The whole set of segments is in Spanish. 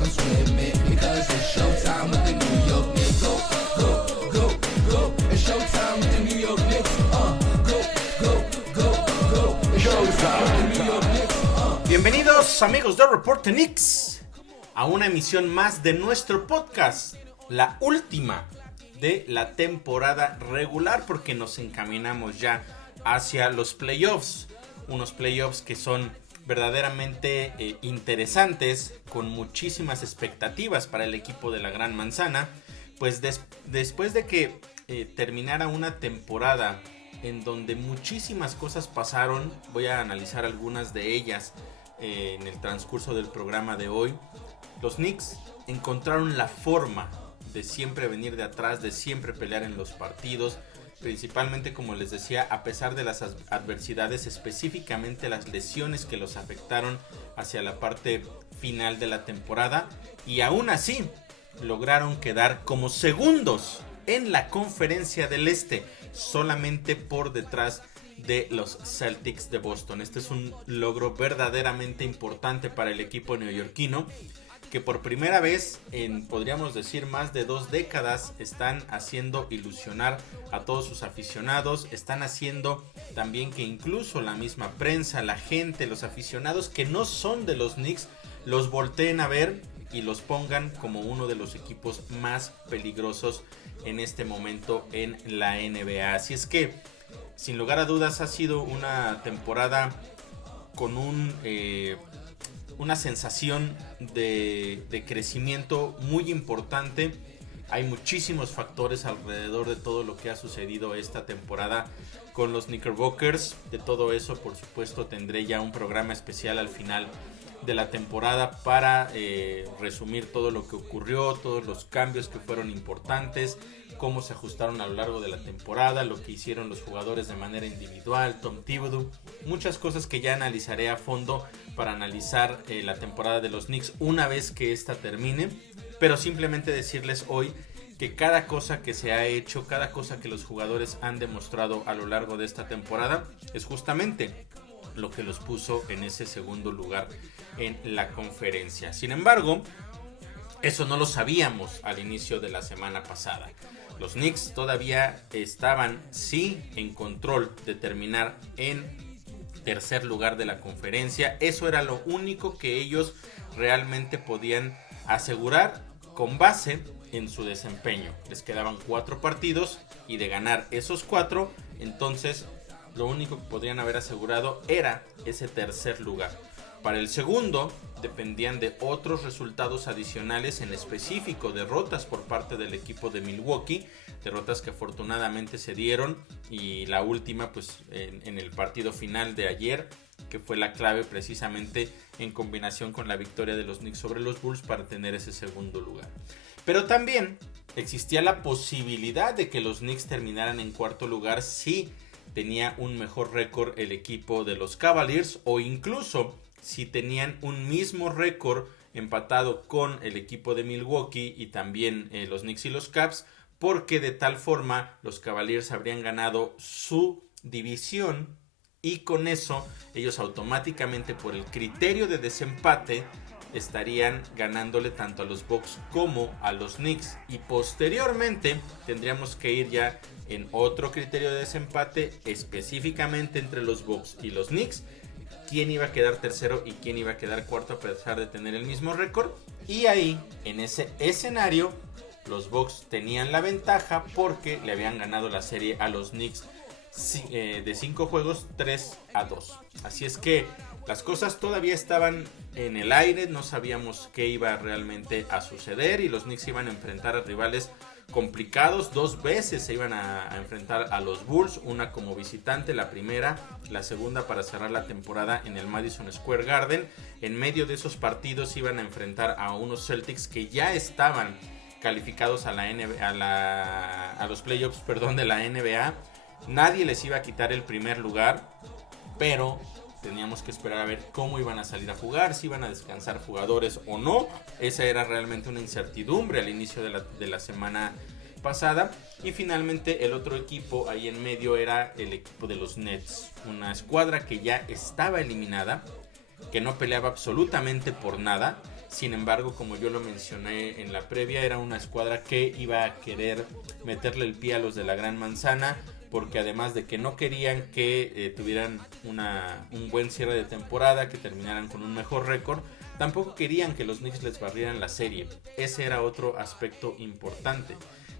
like I'm swimming, because it's showtime with the New York Knicks. Go, go, go, go, it's showtime with the New York Knicks. Go, go, go, go, it's showtime with the New York Knicks. Bienvenidos amigos de Reporte Knicks a una emisión más de nuestro podcast, la última de la temporada regular, porque nos encaminamos ya hacia los playoffs, unos playoffs que son verdaderamente interesantes, con muchísimas expectativas para el equipo de la Gran Manzana, pues después de que terminara una temporada en donde muchísimas cosas pasaron. Voy a analizar algunas de ellas en el transcurso del programa de hoy. Los Knicks encontraron la forma de siempre venir de atrás, de siempre pelear en los partidos, principalmente, como les decía, a pesar de las adversidades, específicamente las lesiones que los afectaron hacia la parte final de la temporada, y aún así lograron quedar como segundos en la Conferencia del Este, solamente por detrás de los Celtics de Boston. Este es un logro verdaderamente importante para el equipo neoyorquino, que por primera vez en, podríamos decir, más de 2 décadas están haciendo ilusionar a todos sus aficionados, están haciendo también que incluso la misma prensa, la gente, los aficionados que no son de los Knicks, los volteen a ver y los pongan como uno de los equipos más peligrosos en este momento en la NBA. Así es que, sin lugar a dudas, ha sido una temporada con una sensación de crecimiento muy importante. Hay muchísimos factores alrededor de todo lo que ha sucedido esta temporada con los Knickerbockers. De todo eso, por supuesto, tendré ya un programa especial al final de la temporada para resumir todo lo que ocurrió, todos los cambios que fueron importantes, cómo se ajustaron a lo largo de la temporada, lo que hicieron los jugadores de manera individual, Tom Thibodeau, muchas cosas que ya analizaré a fondo para analizar la temporada de los Knicks una vez que esta termine. Pero simplemente decirles hoy que cada cosa que se ha hecho, cada cosa que los jugadores han demostrado a lo largo de esta temporada es justamente lo que los puso en ese segundo lugar en la conferencia. Sin embargo, eso no lo sabíamos al inicio de la semana pasada. Los Knicks todavía estaban, sí, en control de terminar en tercer lugar de la conferencia. Eso era lo único que ellos realmente podían asegurar con base en su desempeño. Les quedaban 4 partidos y de ganar esos 4, entonces lo único que podrían haber asegurado era ese tercer lugar. Para el segundo dependían de otros resultados adicionales, en específico derrotas por parte del equipo de Milwaukee, derrotas que afortunadamente se dieron, y la última pues en el partido final de ayer, que fue la clave precisamente en combinación con la victoria de los Knicks sobre los Bulls para tener ese segundo lugar. Pero también existía la posibilidad de que los Knicks terminaran en cuarto lugar si tenía un mejor récord el equipo de los Cavaliers, o incluso si tenían un mismo récord empatado con el equipo de Milwaukee y también los Knicks y los Cavs, porque de tal forma los Cavaliers habrían ganado su división y con eso ellos automáticamente, por el criterio de desempate, estarían ganándole tanto a los Bucks como a los Knicks, y posteriormente tendríamos que ir ya en otro criterio de desempate, específicamente entre los Bucks y los Knicks, quién iba a quedar tercero y quién iba a quedar cuarto a pesar de tener el mismo récord. Y ahí, en ese escenario, los Bucks tenían la ventaja porque le habían ganado la serie a los Knicks de 5 juegos, 3-2. Así es que las cosas todavía estaban en el aire, no sabíamos qué iba realmente a suceder, y los Knicks iban a enfrentar a rivales complicados. 2 veces se iban a enfrentar a los Bulls, una como visitante, la primera, la segunda para cerrar la temporada en el Madison Square Garden. En medio de esos partidos iban a enfrentar a unos Celtics que ya estaban calificados a los playoffs, de la NBA. Nadie les iba a quitar el primer lugar, pero teníamos que esperar a ver cómo iban a salir a jugar, si iban a descansar jugadores o no. Esa era realmente una incertidumbre al inicio de la semana pasada. Y finalmente el otro equipo ahí en medio era el equipo de los Nets, una escuadra que ya estaba eliminada, que no peleaba absolutamente por nada, Sin embargo, como yo lo mencioné en la previa, era una escuadra que iba a querer meterle el pie a los de la Gran Manzana, porque además de que no querían que tuvieran un buen cierre de temporada, que terminaran con un mejor récord, tampoco querían que los Knicks les barrieran la serie. Ese era otro aspecto importante.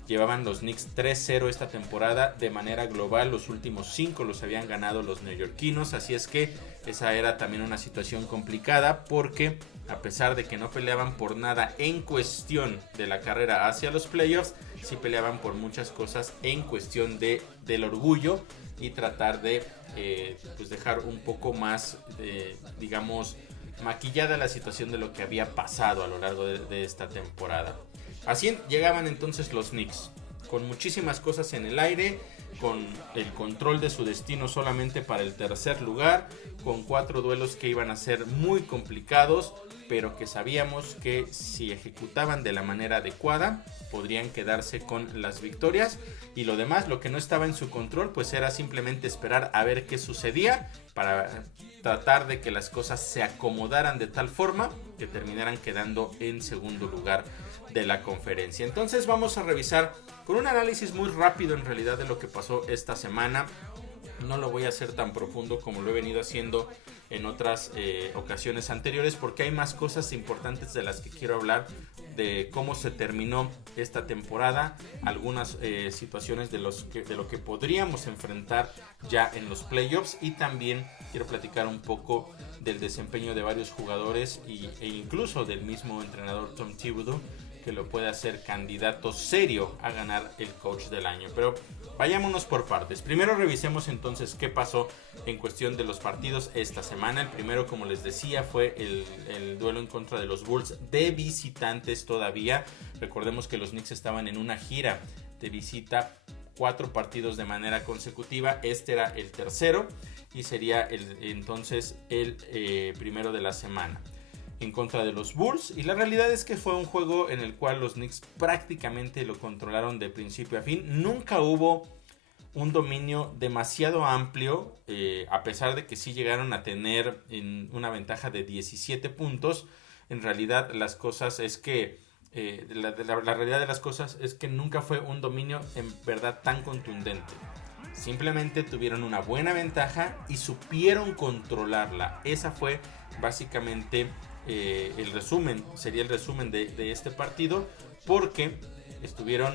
Llevaban los Knicks 3-0 esta temporada de manera global, los últimos 5 los habían ganado los neoyorquinos, así es que esa era también una situación complicada, porque a pesar de que no peleaban por nada en cuestión de la carrera hacia los playoffs, sí peleaban por muchas cosas en cuestión del orgullo y tratar de pues dejar un poco más, digamos, maquillada la situación de lo que había pasado a lo largo de esta temporada. Así llegaban entonces los Knicks, con muchísimas cosas en el aire, con el control de su destino solamente para el tercer lugar, con 4 duelos que iban a ser muy complicados, pero que sabíamos que si ejecutaban de la manera adecuada, podrían quedarse con las victorias, y lo demás, lo que no estaba en su control, pues era simplemente esperar a ver qué sucedía para tratar de que las cosas se acomodaran de tal forma que terminaran quedando en segundo lugar de la conferencia. Entonces vamos a revisar con un análisis muy rápido en realidad de lo que pasó esta semana. No lo voy a hacer tan profundo como lo he venido haciendo en otras ocasiones anteriores, porque hay más cosas importantes de las que quiero hablar, de cómo se terminó esta temporada, algunas situaciones de lo que podríamos enfrentar ya en los playoffs, y también quiero platicar un poco del desempeño de varios jugadores e incluso del mismo entrenador Tom Thibodeau, que lo puede hacer candidato serio a ganar el coach del año. Pero vayámonos por partes. Primero revisemos entonces qué pasó en cuestión de los partidos esta semana. El primero, como les decía, fue el duelo en contra de los Bulls de visitantes todavía. Recordemos que los Knicks estaban en una gira de visita, 4 partidos de manera consecutiva. Este era el tercero y sería entonces el primero de la semana en contra de los Bulls, y la realidad es que fue un juego en el cual los Knicks prácticamente lo controlaron de principio a fin. Nunca hubo un dominio demasiado amplio, a pesar de que sí llegaron a tener una ventaja de 17 puntos. En realidad las cosas es que la realidad de las cosas es que nunca fue un dominio en verdad tan contundente. Simplemente tuvieron una buena ventaja y supieron controlarla. Esa fue básicamente sería el resumen de este partido, porque estuvieron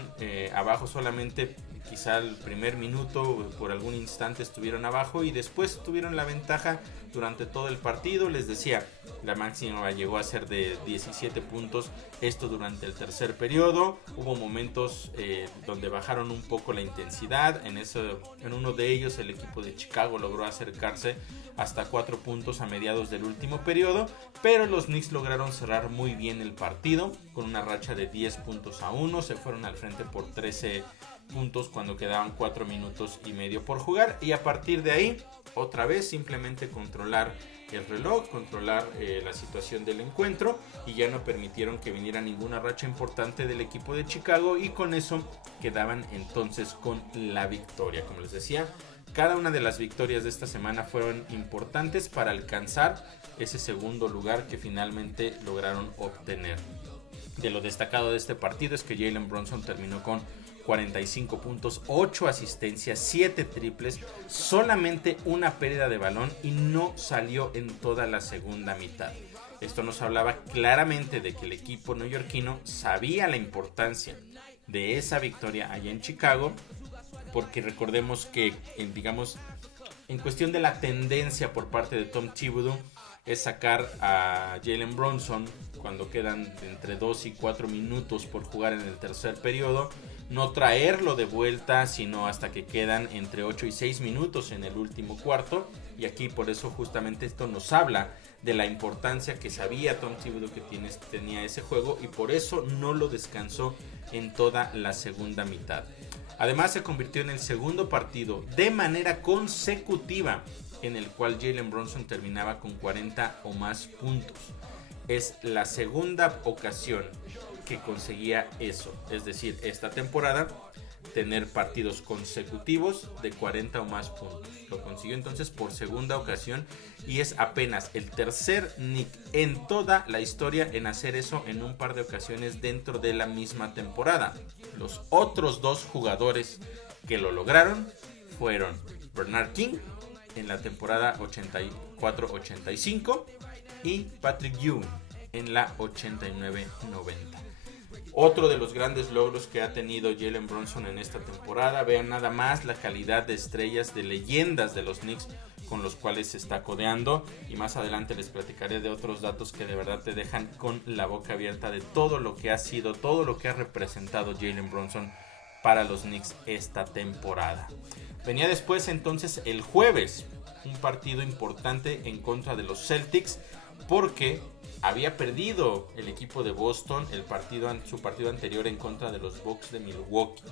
abajo solamente, quizá el primer minuto, por algún instante estuvieron abajo, y después tuvieron la ventaja durante todo el partido. Les decía, la máxima llegó a ser de 17 puntos, esto durante el tercer periodo. Hubo momentos donde bajaron un poco la intensidad, en uno de ellos el equipo de Chicago logró acercarse hasta 4 puntos a mediados del último periodo, pero los Knicks lograron cerrar muy bien el partido con una racha de 10-1, se fueron al frente por 13 puntos cuando quedaban 4 minutos y medio por jugar, y a partir de ahí otra vez simplemente controlar el reloj, controlar la situación del encuentro, y ya no permitieron que viniera ninguna racha importante del equipo de Chicago, y con eso quedaban entonces con la victoria. Como les decía, cada una de las victorias de esta semana fueron importantes para alcanzar ese segundo lugar que finalmente lograron obtener. De lo destacado de este partido es que Jalen Brunson terminó con 45 puntos, 8 asistencias, 7 triples, solamente una pérdida de balón, y no salió en toda la segunda mitad. Esto nos hablaba claramente de que el equipo neoyorquino sabía la importancia de esa victoria allá en Chicago, porque recordemos que en cuestión de la tendencia por parte de Tom Thibodeau es sacar a Jalen Brunson cuando quedan entre 2 y 4 minutos por jugar en el tercer periodo, no traerlo de vuelta sino hasta que quedan entre 8 y 6 minutos en el último cuarto, y aquí por eso justamente esto nos habla de la importancia que sabía Tom Thibodeau que tenía ese juego, y por eso no lo descansó en toda la segunda mitad. Además, se convirtió en el segundo partido de manera consecutiva en el cual Jalen Brunson terminaba con 40 o más puntos. Es la segunda ocasión que conseguía eso. Es decir, esta temporada tener partidos consecutivos de 40 o más puntos. Lo consiguió entonces por segunda ocasión y es apenas el tercer Knick en toda la historia en hacer eso en un par de ocasiones dentro de la misma temporada. Los otros dos jugadores que lo lograron fueron Bernard King en la temporada 84-85 y Patrick Ewing en la 89-90. Otro de los grandes logros que ha tenido Jalen Brunson en esta temporada. Vean nada más la calidad de estrellas, de leyendas de los Knicks con los cuales se está codeando. Y más adelante les platicaré de otros datos que de verdad te dejan con la boca abierta de todo lo que ha sido, todo lo que ha representado Jalen Brunson para los Knicks esta temporada. Venía después entonces el jueves un partido importante en contra de los Celtics porque había perdido el equipo de Boston su partido anterior en contra de los Bucks de Milwaukee.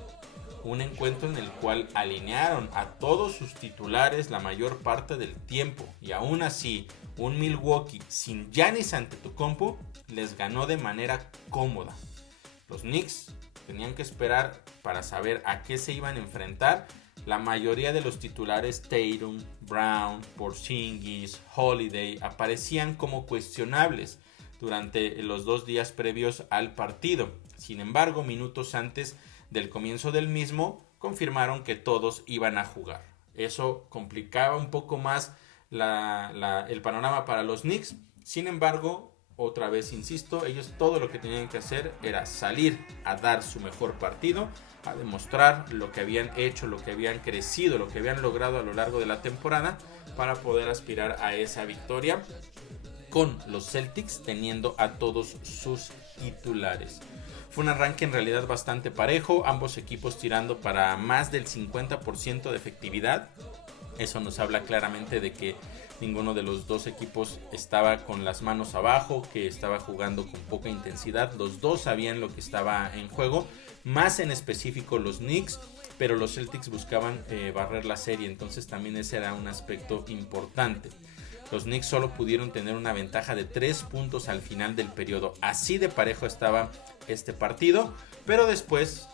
Un encuentro en el cual alinearon a todos sus titulares la mayor parte del tiempo. Y aún así, un Milwaukee sin Giannis Antetokounmpo les ganó de manera cómoda. Los Knicks tenían que esperar para saber a qué se iban a enfrentar. La mayoría de los titulares, Tatum, Brown, Porzingis, Holiday, aparecían como cuestionables durante los 2 días previos al partido. Sin embargo, minutos antes del comienzo del mismo, confirmaron que todos iban a jugar. Eso complicaba un poco más el panorama para los Knicks. Sin embargo, otra vez insisto, ellos todo lo que tenían que hacer era salir a dar su mejor partido, a demostrar lo que habían hecho, lo que habían crecido, lo que habían logrado a lo largo de la temporada para poder aspirar a esa victoria con los Celtics teniendo a todos sus titulares. Fue un arranque en realidad bastante parejo, ambos equipos tirando para más del 50% de efectividad. Eso nos habla claramente de que ninguno de los dos equipos estaba con las manos abajo, que estaba jugando con poca intensidad. Los dos sabían lo que estaba en juego, más en específico los Knicks, pero los Celtics buscaban barrer la serie, entonces también ese era un aspecto importante. Los Knicks solo pudieron tener una ventaja de 3 puntos al final del periodo. Así de parejo estaba este partido, pero después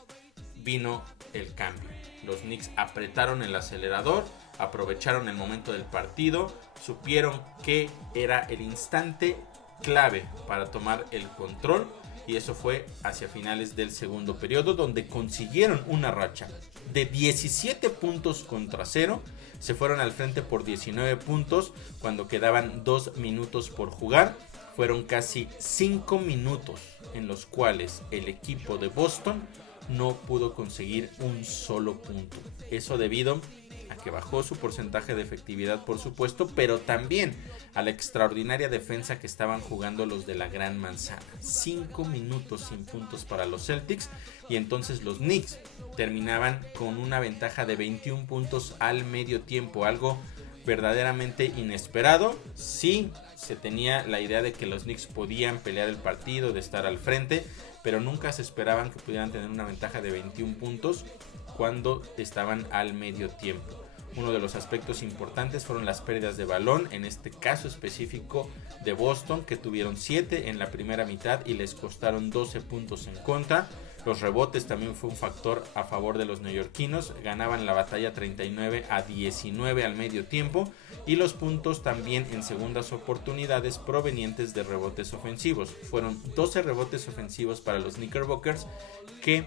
vino el cambio. Los Knicks apretaron el acelerador, aprovecharon el momento del partido, supieron que era el instante clave para tomar el control y eso fue hacia finales del segundo periodo, donde consiguieron una racha de 17 puntos contra 0. Se fueron al frente por 19 puntos cuando quedaban 2 minutos por jugar. Fueron casi 5 minutos en los cuales el equipo de Boston no pudo conseguir un solo punto. Eso debido a que bajó su porcentaje de efectividad, por supuesto, pero también a la extraordinaria defensa que estaban jugando los de la Gran Manzana. 5 minutos sin puntos para los Celtics y entonces los Knicks terminaban con una ventaja de 21 puntos al medio tiempo, algo verdaderamente inesperado. Sí, se tenía la idea de que los Knicks podían pelear el partido, de estar al frente, pero nunca se esperaban que pudieran tener una ventaja de 21 puntos cuando estaban al medio tiempo. Uno de los aspectos importantes fueron las pérdidas de balón, en este caso específico de Boston, que tuvieron 7 en la primera mitad y les costaron 12 puntos en contra. Los rebotes también fue un factor a favor de los neoyorquinos, ganaban la batalla 39-19 al medio tiempo, y los puntos también en segundas oportunidades provenientes de rebotes ofensivos. Fueron 12 rebotes ofensivos para los Knickerbockers que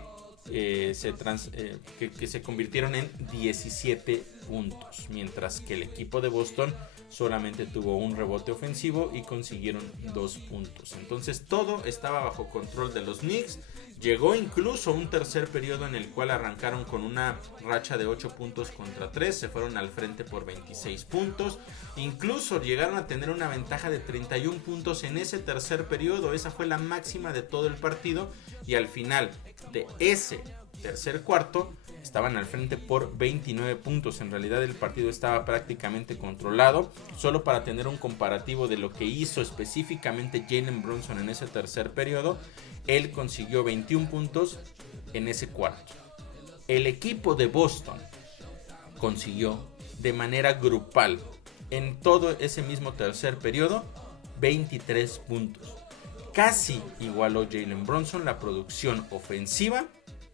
se convirtieron en 17 puntos, mientras que el equipo de Boston solamente tuvo un rebote ofensivo y consiguieron 2 puntos. Entonces todo estaba bajo control de los Knicks. Llegó incluso un tercer periodo en el cual arrancaron con una racha de 8 puntos contra 3, se fueron al frente por 26 puntos, incluso llegaron a tener una ventaja de 31 puntos en ese tercer periodo. Esa fue la máxima de todo el partido y al final de ese tercer cuarto estaban al frente por 29 puntos. En realidad el partido estaba prácticamente controlado. Solo para tener un comparativo de lo que hizo específicamente Jalen Brunson en ese tercer periodo, él consiguió 21 puntos en ese cuarto. El equipo de Boston consiguió de manera grupal en todo ese mismo tercer periodo 23 puntos. Casi igualó Jalen Brunson la producción ofensiva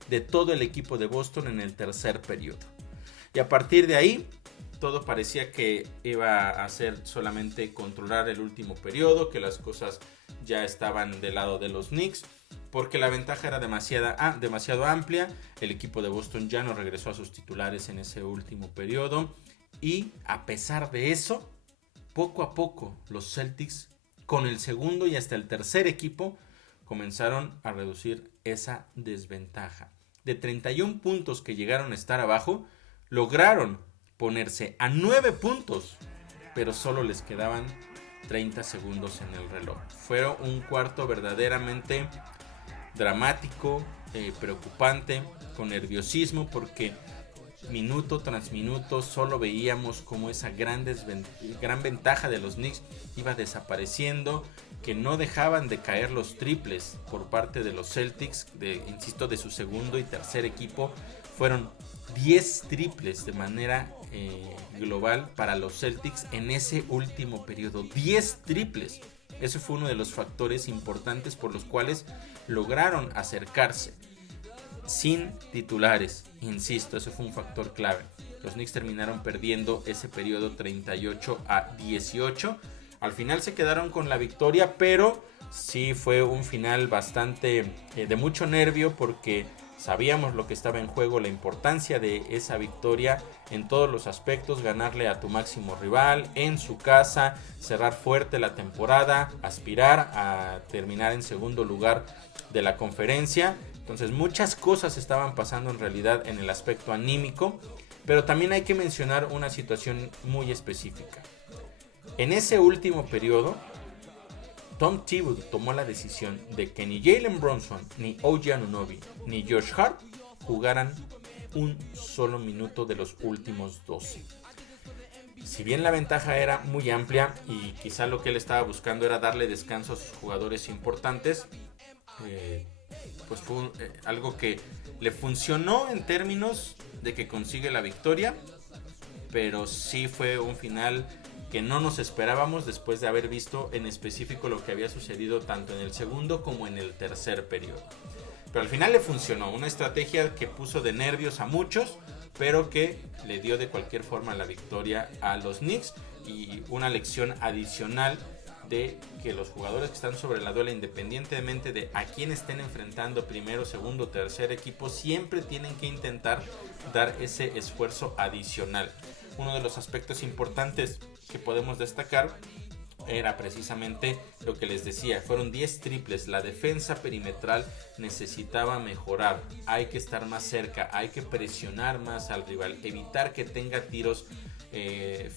de todo el equipo de Boston en el tercer periodo. Y a partir de ahí, todo parecía que iba a ser solamente controlar el último periodo, que las cosas ya estaban del lado de los Knicks, porque la ventaja era demasiado amplia. El equipo de Boston ya no regresó a sus titulares en ese último periodo, y a pesar de eso, poco a poco los Celtics, con el segundo y hasta el tercer equipo, comenzaron a reducir esa desventaja. De 31 puntos que llegaron a estar abajo, lograron ponerse a 9 puntos, pero solo les quedaban 30 segundos en el reloj. Fue un cuarto verdaderamente dramático, preocupante, con nerviosismo, porque minuto tras minuto solo veíamos como esa gran ventaja de los Knicks iba desapareciendo, que no dejaban de caer los triples por parte de los Celtics, de su segundo y tercer equipo. Fueron 10 triples de manera global para los Celtics en ese último periodo. 10 triples. Ese fue uno de los factores importantes por los cuales lograron acercarse. Sin titulares, insisto, ese fue un factor clave. Los Knicks terminaron perdiendo ese periodo 38-18. Al final se quedaron con la victoria, pero sí fue un final bastante de mucho nervio, porque sabíamos lo que estaba en juego, la importancia de esa victoria en todos los aspectos: ganarle a tu máximo rival en su casa, cerrar fuerte la temporada, aspirar a terminar en segundo lugar de la conferencia. Entonces muchas cosas estaban pasando en realidad en el aspecto anímico, pero también hay que mencionar una situación muy específica. En ese último periodo, Tom Thibodeau tomó la decisión de que ni Jalen Brunson, ni OG Anunoby, ni Josh Hart jugaran un solo minuto de los últimos 12. Si bien la ventaja era muy amplia y quizá lo que él estaba buscando era darle descanso a sus jugadores importantes, pues fue algo que le funcionó en términos de que consigue la victoria, pero sí fue un final que no nos esperábamos después de haber visto en específico lo que había sucedido tanto en el segundo como en el tercer periodo. Pero al final le funcionó, una estrategia que puso de nervios a muchos, pero que le dio de cualquier forma la victoria a los Knicks, y una lección adicional de que los jugadores que están sobre la duela, independientemente de a quién estén enfrentando, primero, segundo, tercer equipo, siempre tienen que intentar dar ese esfuerzo adicional. Uno de los aspectos importantes que podemos destacar era precisamente lo que les decía: fueron 10 triples, la defensa perimetral necesitaba mejorar, hay que estar más cerca, hay que presionar más al rival, evitar que tenga tiros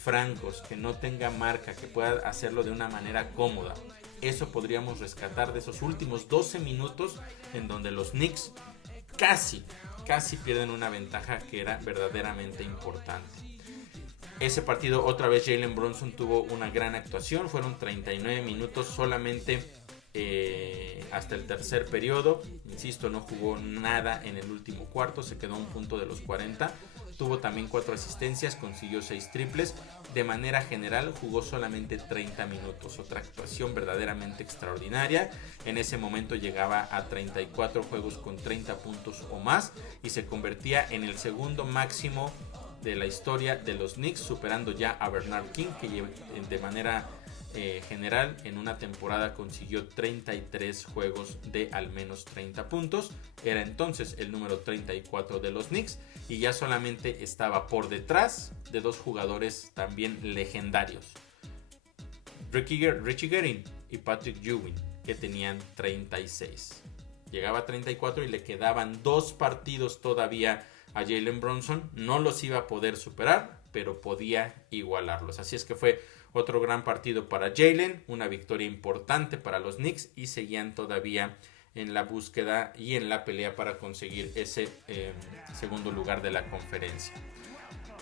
francos, que no tenga marca, que pueda hacerlo de una manera cómoda. Eso podríamos rescatar de esos últimos 12 minutos en donde los Knicks casi pierden una ventaja que era verdaderamente importante. Ese partido otra vez Jalen Brunson tuvo una gran actuación, fueron 39 minutos solamente hasta el tercer periodo. Insisto, no jugó nada en el último cuarto, se quedó a un punto de los 40. Tuvo también 4 asistencias, consiguió 6 triples. De manera general jugó solamente 30 minutos, otra actuación verdaderamente extraordinaria. En ese momento llegaba a 34 juegos con 30 puntos o más y se convertía en el segundo máximo de la historia de los Knicks, superando ya a Bernard King, que de manera general en una temporada consiguió 33 juegos de al menos 30 puntos. Era entonces el número 34 de los Knicks y ya solamente estaba por detrás de 2 jugadores también legendarios, Richie Guerin y Patrick Ewing, que tenían 36. Llegaba a 34 y le quedaban 2 partidos todavía a Jalen Brunson. No los iba a poder superar, pero podía igualarlos. Así es que fue otro gran partido para Jalen, una victoria importante para los Knicks, y seguían todavía en la búsqueda y en la pelea para conseguir ese segundo lugar de la conferencia.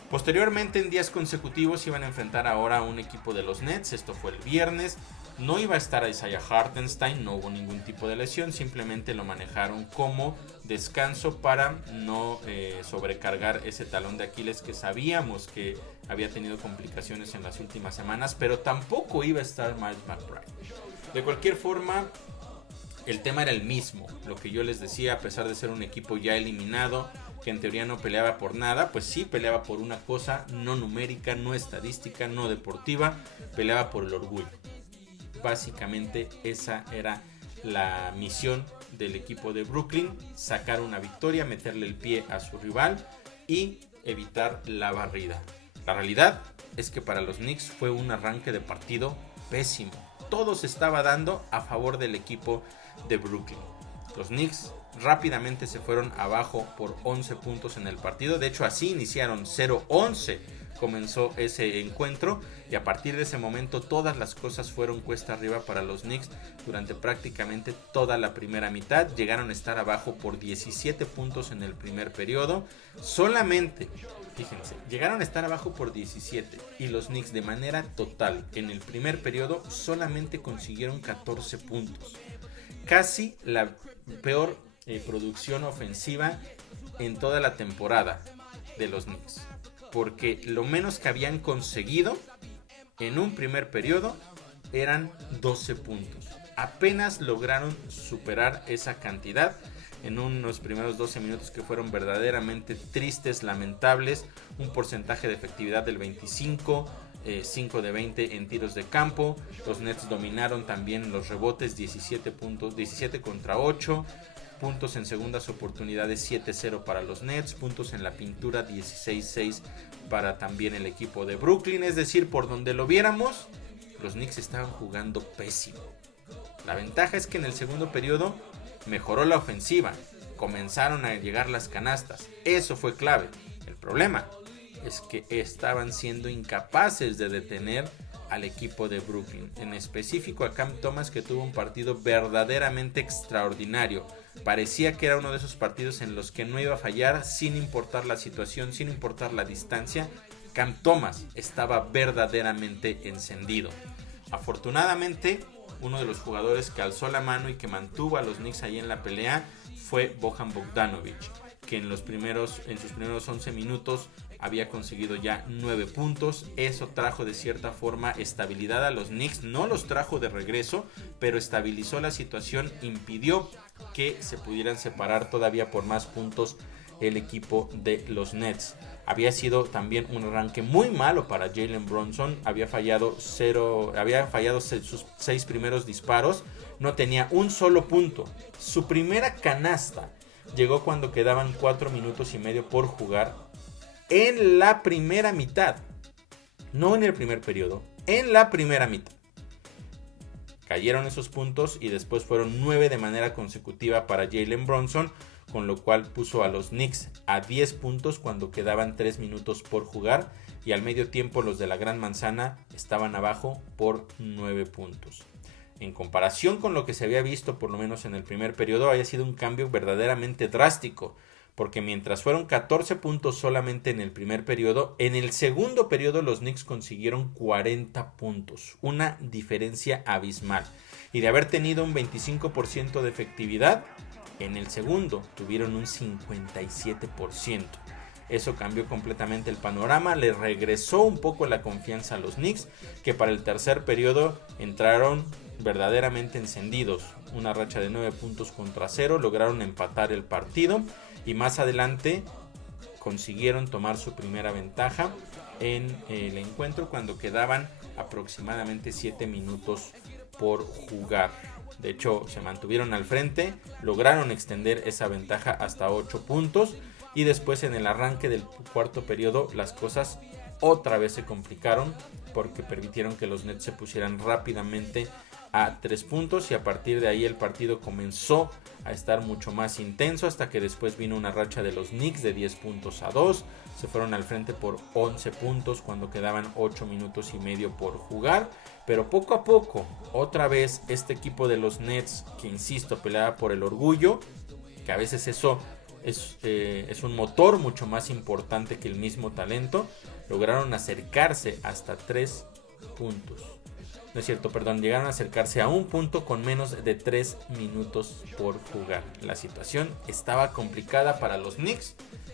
Posteriormente, en días consecutivos, iban a enfrentar ahora a un equipo de los Nets. Esto fue el viernes. No iba a estar Isaiah Hartenstein, no hubo ningún tipo de lesión, simplemente lo manejaron como descanso para no sobrecargar ese talón de Aquiles que sabíamos que había tenido complicaciones en las últimas semanas, pero tampoco iba a estar Miles McBride. De cualquier forma, el tema era el mismo. Lo que yo les decía, a pesar de ser un equipo ya eliminado, que en teoría no peleaba por nada, pues sí peleaba por una cosa no numérica, no estadística, no deportiva, peleaba por el orgullo. Básicamente esa era la misión del equipo de Brooklyn, sacar una victoria, meterle el pie a su rival y evitar la barrida. La realidad es que para los Knicks fue un arranque de partido pésimo. Todo se estaba dando a favor del equipo de Brooklyn. Los Knicks rápidamente se fueron abajo por 11 puntos en el partido. De hecho, así iniciaron 0-11. Comenzó ese encuentro y a partir de ese momento todas las cosas fueron cuesta arriba para los Knicks durante prácticamente toda la primera mitad. Llegaron a estar abajo por 17 puntos en el primer periodo. Solamente, fíjense, llegaron a estar abajo por 17 y los Knicks de manera total en el primer periodo solamente consiguieron 14 puntos. Casi la peor producción ofensiva en toda la temporada de los Knicks. Porque lo menos que habían conseguido en un primer periodo eran 12 puntos. Apenas lograron superar esa cantidad en unos primeros 12 minutos que fueron verdaderamente tristes, lamentables. Un porcentaje de efectividad del 25, 5 de 20 en tiros de campo. Los Nets dominaron también los rebotes, 17 puntos, 17 contra 8. Puntos en segundas oportunidades 7-0 para los Nets, puntos en la pintura 16-6 para también el equipo de Brooklyn. Es decir, por donde lo viéramos, los Knicks estaban jugando pésimo. La ventaja es que en el segundo periodo mejoró la ofensiva, comenzaron a llegar las canastas, eso fue clave. El problema es que estaban siendo incapaces de detener al equipo de Brooklyn, en específico a Cam Thomas, que tuvo un partido verdaderamente extraordinario. Parecía que era uno de esos partidos en los que no iba a fallar sin importar la situación, sin importar la distancia. Cam Thomas estaba verdaderamente encendido. Afortunadamente, uno de los jugadores que alzó la mano y que mantuvo a los Knicks ahí en la pelea fue Bojan Bogdanovic, que en sus primeros 11 minutos había conseguido ya 9 puntos. Eso trajo de cierta forma estabilidad a los Knicks. No los trajo de regreso, pero estabilizó la situación, impidió que se pudieran separar todavía por más puntos el equipo de los Nets. Había sido también un arranque muy malo para Jalen Brunson. Había fallado sus 6 primeros disparos. No tenía un solo punto. Su primera canasta llegó cuando quedaban 4 minutos y medio por jugar en la primera mitad. No en el primer periodo, en la primera mitad. Cayeron esos puntos y después fueron 9 de manera consecutiva para Jalen Brunson, con lo cual puso a los Knicks a 10 puntos cuando quedaban 3 minutos por jugar, y al medio tiempo los de la Gran Manzana estaban abajo por 9 puntos. En comparación con lo que se había visto por lo menos en el primer periodo, había sido un cambio verdaderamente drástico, porque mientras fueron 14 puntos solamente en el primer periodo, en el segundo periodo los Knicks consiguieron 40 puntos, una diferencia abismal. Y de haber tenido un 25% de efectividad, en el segundo tuvieron un 57%. Eso cambió completamente el panorama, le regresó un poco la confianza a los Knicks, que para el tercer periodo entraron verdaderamente encendidos. Una racha de 9 puntos contra 0, lograron empatar el partido y más adelante consiguieron tomar su primera ventaja en el encuentro cuando quedaban aproximadamente 7 minutos por jugar. De hecho, se mantuvieron al frente, lograron extender esa ventaja hasta 8 puntos y después en el arranque del cuarto periodo las cosas otra vez se complicaron porque permitieron que los Nets se pusieran rápidamente a 3 puntos y a partir de ahí el partido comenzó a estar mucho más intenso hasta que después vino una racha de los Knicks de 10 puntos a 2. Se fueron al frente por 11 puntos cuando quedaban 8 minutos y medio por jugar. Pero poco a poco, otra vez este equipo de los Nets, que insisto, peleaba por el orgullo, que a veces eso es un motor mucho más importante que el mismo talento, lograron acercarse hasta 3 puntos. No es cierto, perdón, llegaron a acercarse a un punto con menos de 3 minutos por jugar. La situación estaba complicada para los Knicks.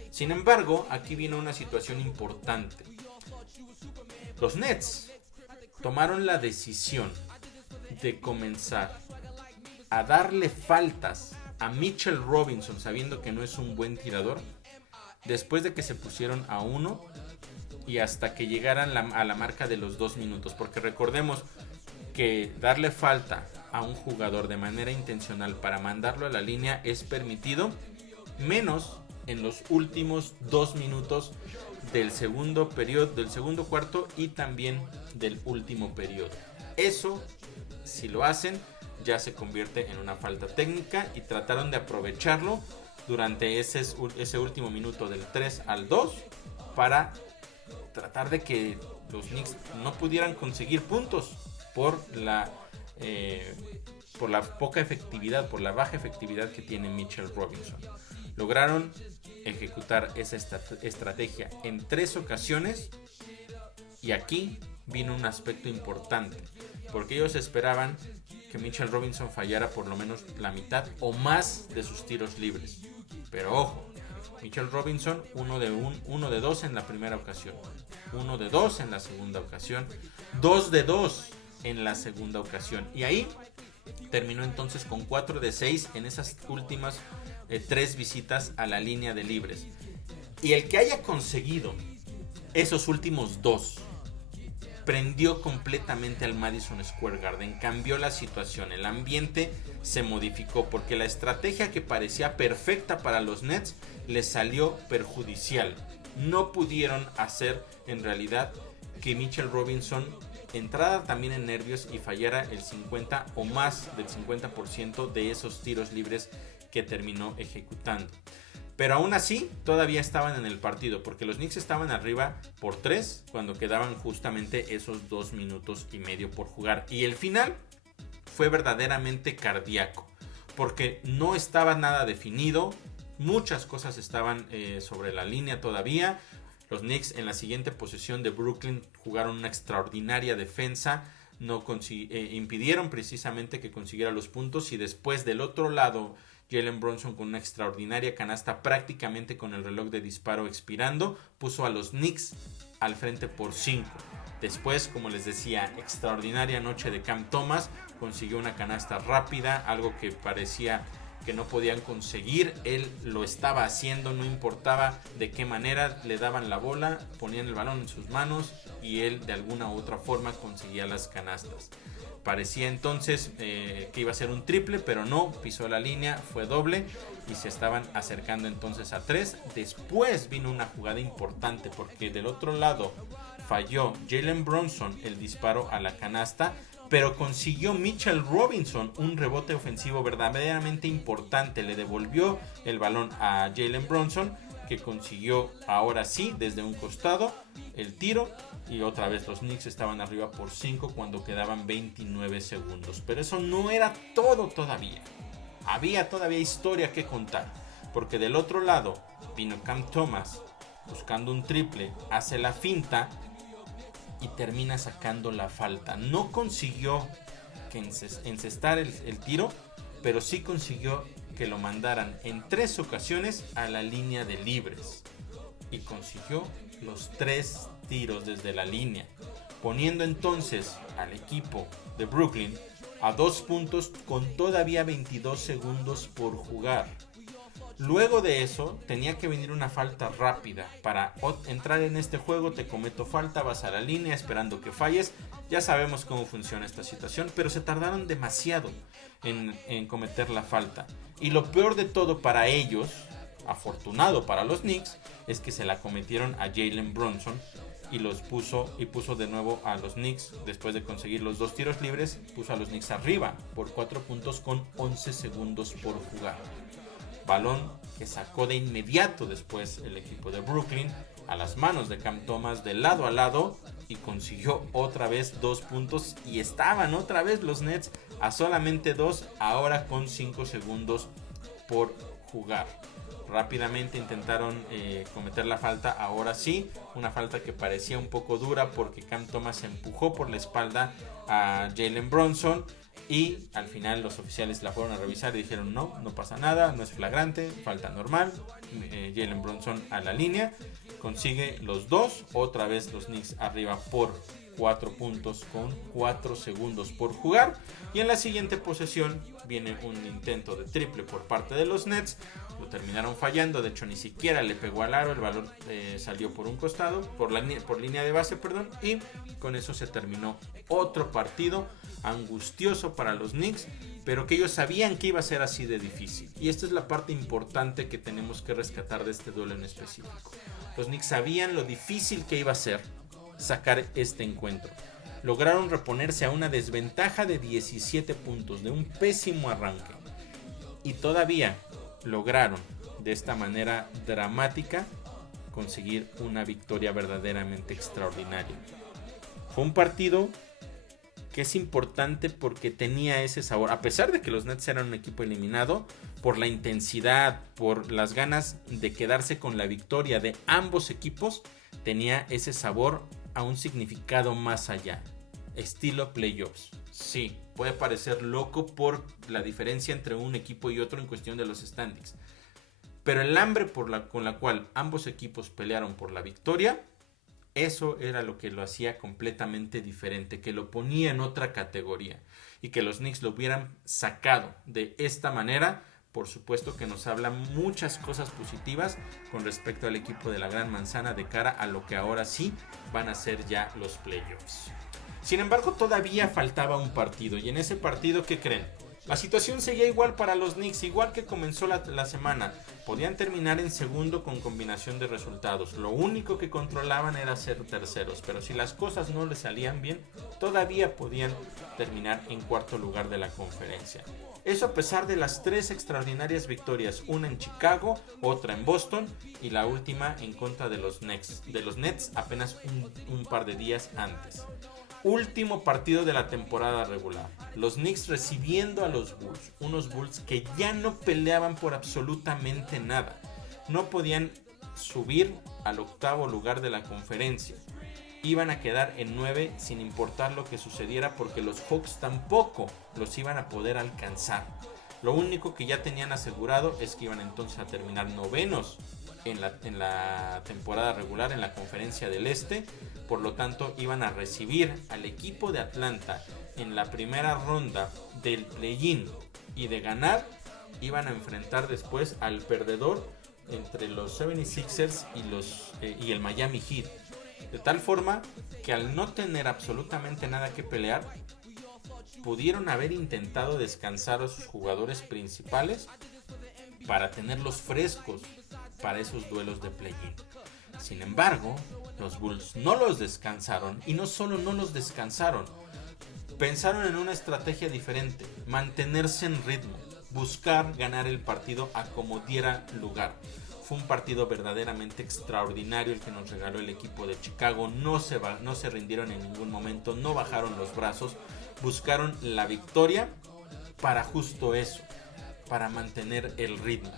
Sin embargo, aquí vino una situación importante. Los Nets tomaron la decisión de comenzar a darle faltas a Mitchell Robinson sabiendo que no es un buen tirador, después de que se pusieron a 1 y hasta que llegaran a la marca de los 2 minutos, porque recordemos que darle falta a un jugador de manera intencional para mandarlo a la línea es permitido, menos en los últimos 2 minutos del segundo periodo, del segundo cuarto y también del último periodo. Eso, si lo hacen, ya se convierte en una falta técnica y trataron de aprovecharlo durante ese último minuto del 3 al 2 para tratar de que los Knicks no pudieran conseguir puntos por la poca efectividad, por la baja efectividad que tiene Mitchell Robinson. Lograron ejecutar esa estrategia en 3 ocasiones y aquí vino un aspecto importante, porque ellos esperaban que Mitchell Robinson fallara por lo menos la mitad o más de sus tiros libres. Pero ojo, Mitchell Robinson 1 de 2 en la primera ocasión, 1 de 2 en la segunda ocasión, 2 de 2 en la segunda ocasión. Y ahí terminó entonces con 4 de 6 en esas últimas 3 visitas a la línea de libres. Y el que haya conseguido esos últimos 2 prendió completamente al Madison Square Garden, cambió la situación, el ambiente se modificó porque la estrategia que parecía perfecta para los Nets les salió perjudicial. No pudieron hacer en realidad que Mitchell Robinson entrara también en nervios y fallara el 50 o más del 50% de esos tiros libres que terminó ejecutando. Pero aún así todavía estaban en el partido porque los Knicks estaban arriba por 3 cuando quedaban justamente esos 2 minutos y medio por jugar. Y el final fue verdaderamente cardíaco porque no estaba nada definido, muchas cosas estaban sobre la línea todavía. Los Knicks en la siguiente posesión de Brooklyn jugaron una extraordinaria defensa, impidieron precisamente que consiguiera los puntos y después del otro lado Jalen Brunson con una extraordinaria canasta prácticamente con el reloj de disparo expirando puso a los Knicks al frente por 5. Después, como les decía, extraordinaria noche de Cam Thomas, consiguió una canasta rápida, algo que parecía que no podían conseguir. Él lo estaba haciendo, no importaba de qué manera le daban la bola, ponían el balón en sus manos y él de alguna u otra forma conseguía las canastas. Parecía entonces que iba a ser un triple, pero no, pisó la línea, fue doble y se estaban acercando entonces a 3. Después vino una jugada importante porque del otro lado falló Jalen Brunson el disparo a la canasta, pero consiguió Mitchell Robinson un rebote ofensivo verdaderamente importante. Le devolvió el balón a Jalen Brunson, que consiguió ahora sí desde un costado el tiro y otra vez los Knicks estaban arriba por 5 cuando quedaban 29 segundos. Pero eso no era todo todavía. Había todavía historia que contar, porque del otro lado vino Cam Thomas buscando un triple, hace la finta y termina sacando la falta. No consiguió que encestar el tiro, pero sí consiguió que lo mandaran en 3 ocasiones a la línea de libres y consiguió los 3 tiros desde la línea, poniendo entonces al equipo de Brooklyn a 2 puntos con todavía 22 segundos por jugar. Luego de eso tenía que venir una falta rápida para entrar en este juego. Te cometo falta, vas a la línea esperando que falles. Ya sabemos cómo funciona esta situación, pero se tardaron demasiado en cometer la falta. Y lo peor de todo para ellos, afortunado para los Knicks, es que se la cometieron a Jalen Brunson y puso de nuevo a los Knicks, después de conseguir los 2 tiros libres, puso a los Knicks arriba por 4 puntos con 11 segundos por jugar. Balón que sacó de inmediato después el equipo de Brooklyn a las manos de Cam Thomas de lado a lado y consiguió otra vez 2 puntos y estaban otra vez los Nets a solamente 2, ahora con 5 segundos por jugar. Rápidamente intentaron cometer la falta, ahora sí, una falta que parecía un poco dura porque Cam Thomas empujó por la espalda a Jalen Brunson y al final los oficiales la fueron a revisar y dijeron no pasa nada, no es flagrante, falta normal. Jalen Brunson a la línea, consigue los 2, otra vez los Knicks arriba por 4 puntos con 4 segundos por jugar. Y en la siguiente posesión viene un intento de triple por parte de los Nets. Lo terminaron fallando, de hecho ni siquiera le pegó al aro, el balón salió por un costado, por línea de base, perdón, y con eso se terminó otro partido angustioso para los Knicks, pero que ellos sabían que iba a ser así de difícil. Y esta es la parte importante que tenemos que rescatar de este duelo en específico. Los Knicks sabían lo difícil que iba a ser sacar este encuentro. Lograron reponerse a una desventaja de 17 puntos, de un pésimo arranque. Y todavía lograron de esta manera dramática conseguir una victoria verdaderamente extraordinaria. Fue un partido que es importante porque tenía ese sabor, a pesar de que los Nets eran un equipo eliminado, por la intensidad, por las ganas de quedarse con la victoria de ambos equipos, tenía ese sabor a un significado más allá, estilo playoffs. Sí, puede parecer loco por la diferencia entre un equipo y otro en cuestión de los standings, pero el hambre con la cual ambos equipos pelearon por la victoria, eso era lo que lo hacía completamente diferente, que lo ponía en otra categoría, y que los Knicks lo hubieran sacado de esta manera, por supuesto que nos habla muchas cosas positivas con respecto al equipo de la Gran Manzana de cara a lo que ahora sí van a ser ya los playoffs. Sin embargo, todavía faltaba un partido, y en ese partido, ¿qué creen? La situación seguía igual para los Knicks, igual que comenzó la semana. Podían terminar en segundo con combinación de resultados. Lo único que controlaban era ser terceros, pero si las cosas no les salían bien, todavía podían terminar en cuarto lugar de la conferencia. Eso a pesar de las 3 extraordinarias victorias, una en Chicago, otra en Boston y la última en contra de los Nets apenas un par de días antes. Último partido de la temporada regular. Los Knicks recibiendo a los Bulls. Unos Bulls que ya no peleaban por absolutamente nada. No podían subir al octavo lugar de la conferencia. Iban a quedar en 9 sin importar lo que sucediera, porque los Hawks tampoco los iban a poder alcanzar. Lo único que ya tenían asegurado es que iban entonces a terminar novenos en la temporada regular en la conferencia del Este. Por lo tanto, iban a recibir al equipo de Atlanta en la primera ronda del play-in, y de ganar iban a enfrentar después al perdedor entre los 76ers y el Miami Heat. De tal forma que al no tener absolutamente nada que pelear, pudieron haber intentado descansar a sus jugadores principales para tenerlos frescos para esos duelos de play-in. Sin embargo, los Bulls no los descansaron, y no solo no los descansaron, pensaron en una estrategia diferente: mantenerse en ritmo, buscar ganar el partido a como diera lugar. Fue un partido verdaderamente extraordinario el que nos regaló el equipo de Chicago. No se rindieron en ningún momento, no bajaron los brazos, buscaron la victoria para justo eso, para mantener el ritmo.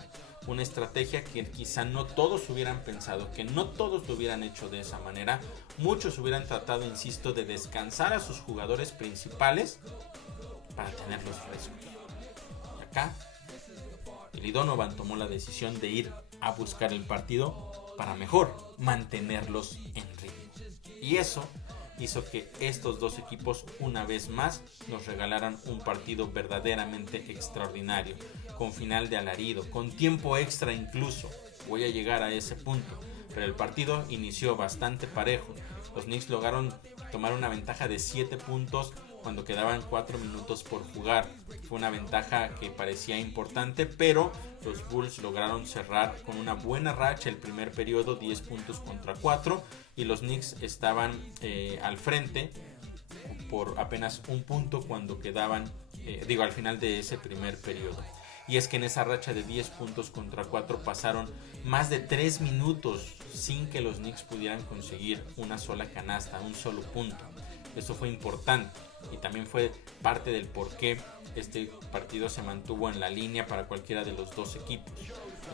Una estrategia que quizá no todos hubieran pensado, que no todos lo hubieran hecho de esa manera. Muchos hubieran tratado, insisto, de descansar a sus jugadores principales para tenerlos frescos. Y acá, Billy Donovan tomó la decisión de ir a buscar el partido para mejor mantenerlos en ritmo. Y eso hizo que estos dos equipos una vez más nos regalaran un partido verdaderamente extraordinario, con final de alarido, con tiempo extra incluso. Voy a llegar a ese punto, pero el partido inició bastante parejo. Los Knicks lograron tomar una ventaja de 7 puntos cuando quedaban 4 minutos por jugar. Fue una ventaja que parecía importante, pero los Bulls lograron cerrar con una buena racha el primer periodo, 10 puntos contra 4, y los Knicks estaban al frente por apenas un punto cuando quedaban, al final de ese primer periodo. Y es que en esa racha de 10 puntos contra 4 pasaron más de 3 minutos sin que los Knicks pudieran conseguir una sola canasta, un solo punto. Eso fue importante. y también fue parte del por qué este partido se mantuvo en la línea para cualquiera de los dos equipos.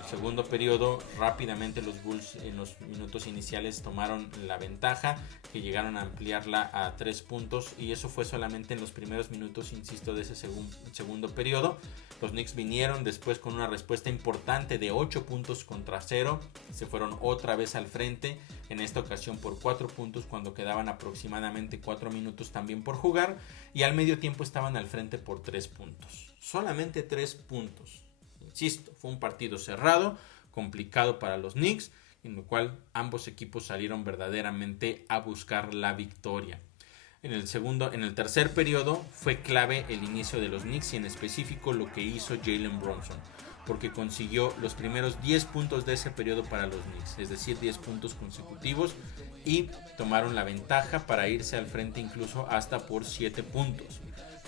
El segundo periodo, rápidamente los Bulls en los minutos iniciales tomaron la ventaja, que llegaron a ampliarla a 3 puntos, y eso fue solamente en los primeros minutos, insisto, de ese segundo periodo. Los Knicks vinieron después con una respuesta importante de 8 puntos contra 0, se fueron otra vez al frente, en esta ocasión por 4 puntos cuando quedaban aproximadamente 4 minutos también por jugar, y al medio tiempo estaban al frente por 3 puntos, solamente 3 puntos. Insisto, fue un partido cerrado, complicado para los Knicks, en lo cual ambos equipos salieron verdaderamente a buscar la victoria. En el tercer periodo fue clave el inicio de los Knicks y en específico lo que hizo Jalen Brunson, porque consiguió los primeros 10 puntos de ese periodo para los Knicks, es decir, 10 puntos consecutivos, y tomaron la ventaja para irse al frente incluso hasta por 7 puntos.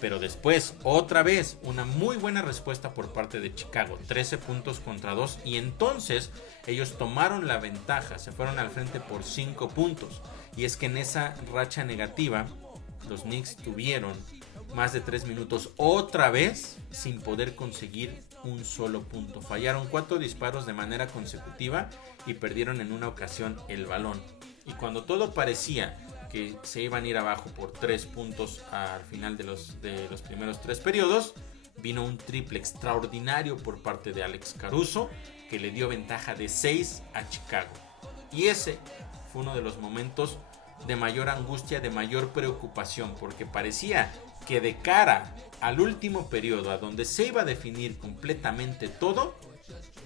Pero después, otra vez, una muy buena respuesta por parte de Chicago, 13 puntos contra 2, y entonces ellos tomaron la ventaja, se fueron al frente por 5 puntos. Y es que en esa racha negativa, los Knicks tuvieron más de 3 minutos otra vez sin poder conseguir un solo punto. Fallaron 4 disparos de manera consecutiva y perdieron en una ocasión el balón. Y cuando todo parecía que se iban a ir abajo por 3 puntos al final de los primeros 3 periodos, vino un triple extraordinario por parte de Alex Caruso que le dio ventaja de 6 a Chicago. Y ese fue uno de los momentos de mayor angustia, de mayor preocupación, porque parecía que de cara al último periodo, a donde se iba a definir completamente todo,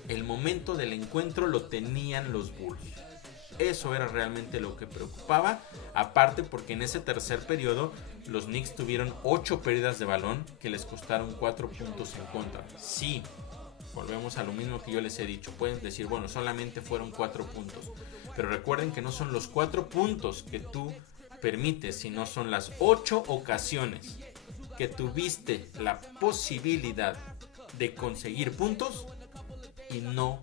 el momento del encuentro lo tenían los Bulls. Eso era realmente lo que preocupaba, aparte porque en ese tercer periodo los Knicks tuvieron 8 pérdidas de balón que les costaron 4 puntos en contra. Sí, volvemos a lo mismo que yo les he dicho, pueden decir, bueno, solamente fueron 4 puntos, pero recuerden que no son los 4 puntos que tú permites, sino son las 8 ocasiones que tuviste la posibilidad de conseguir puntos y no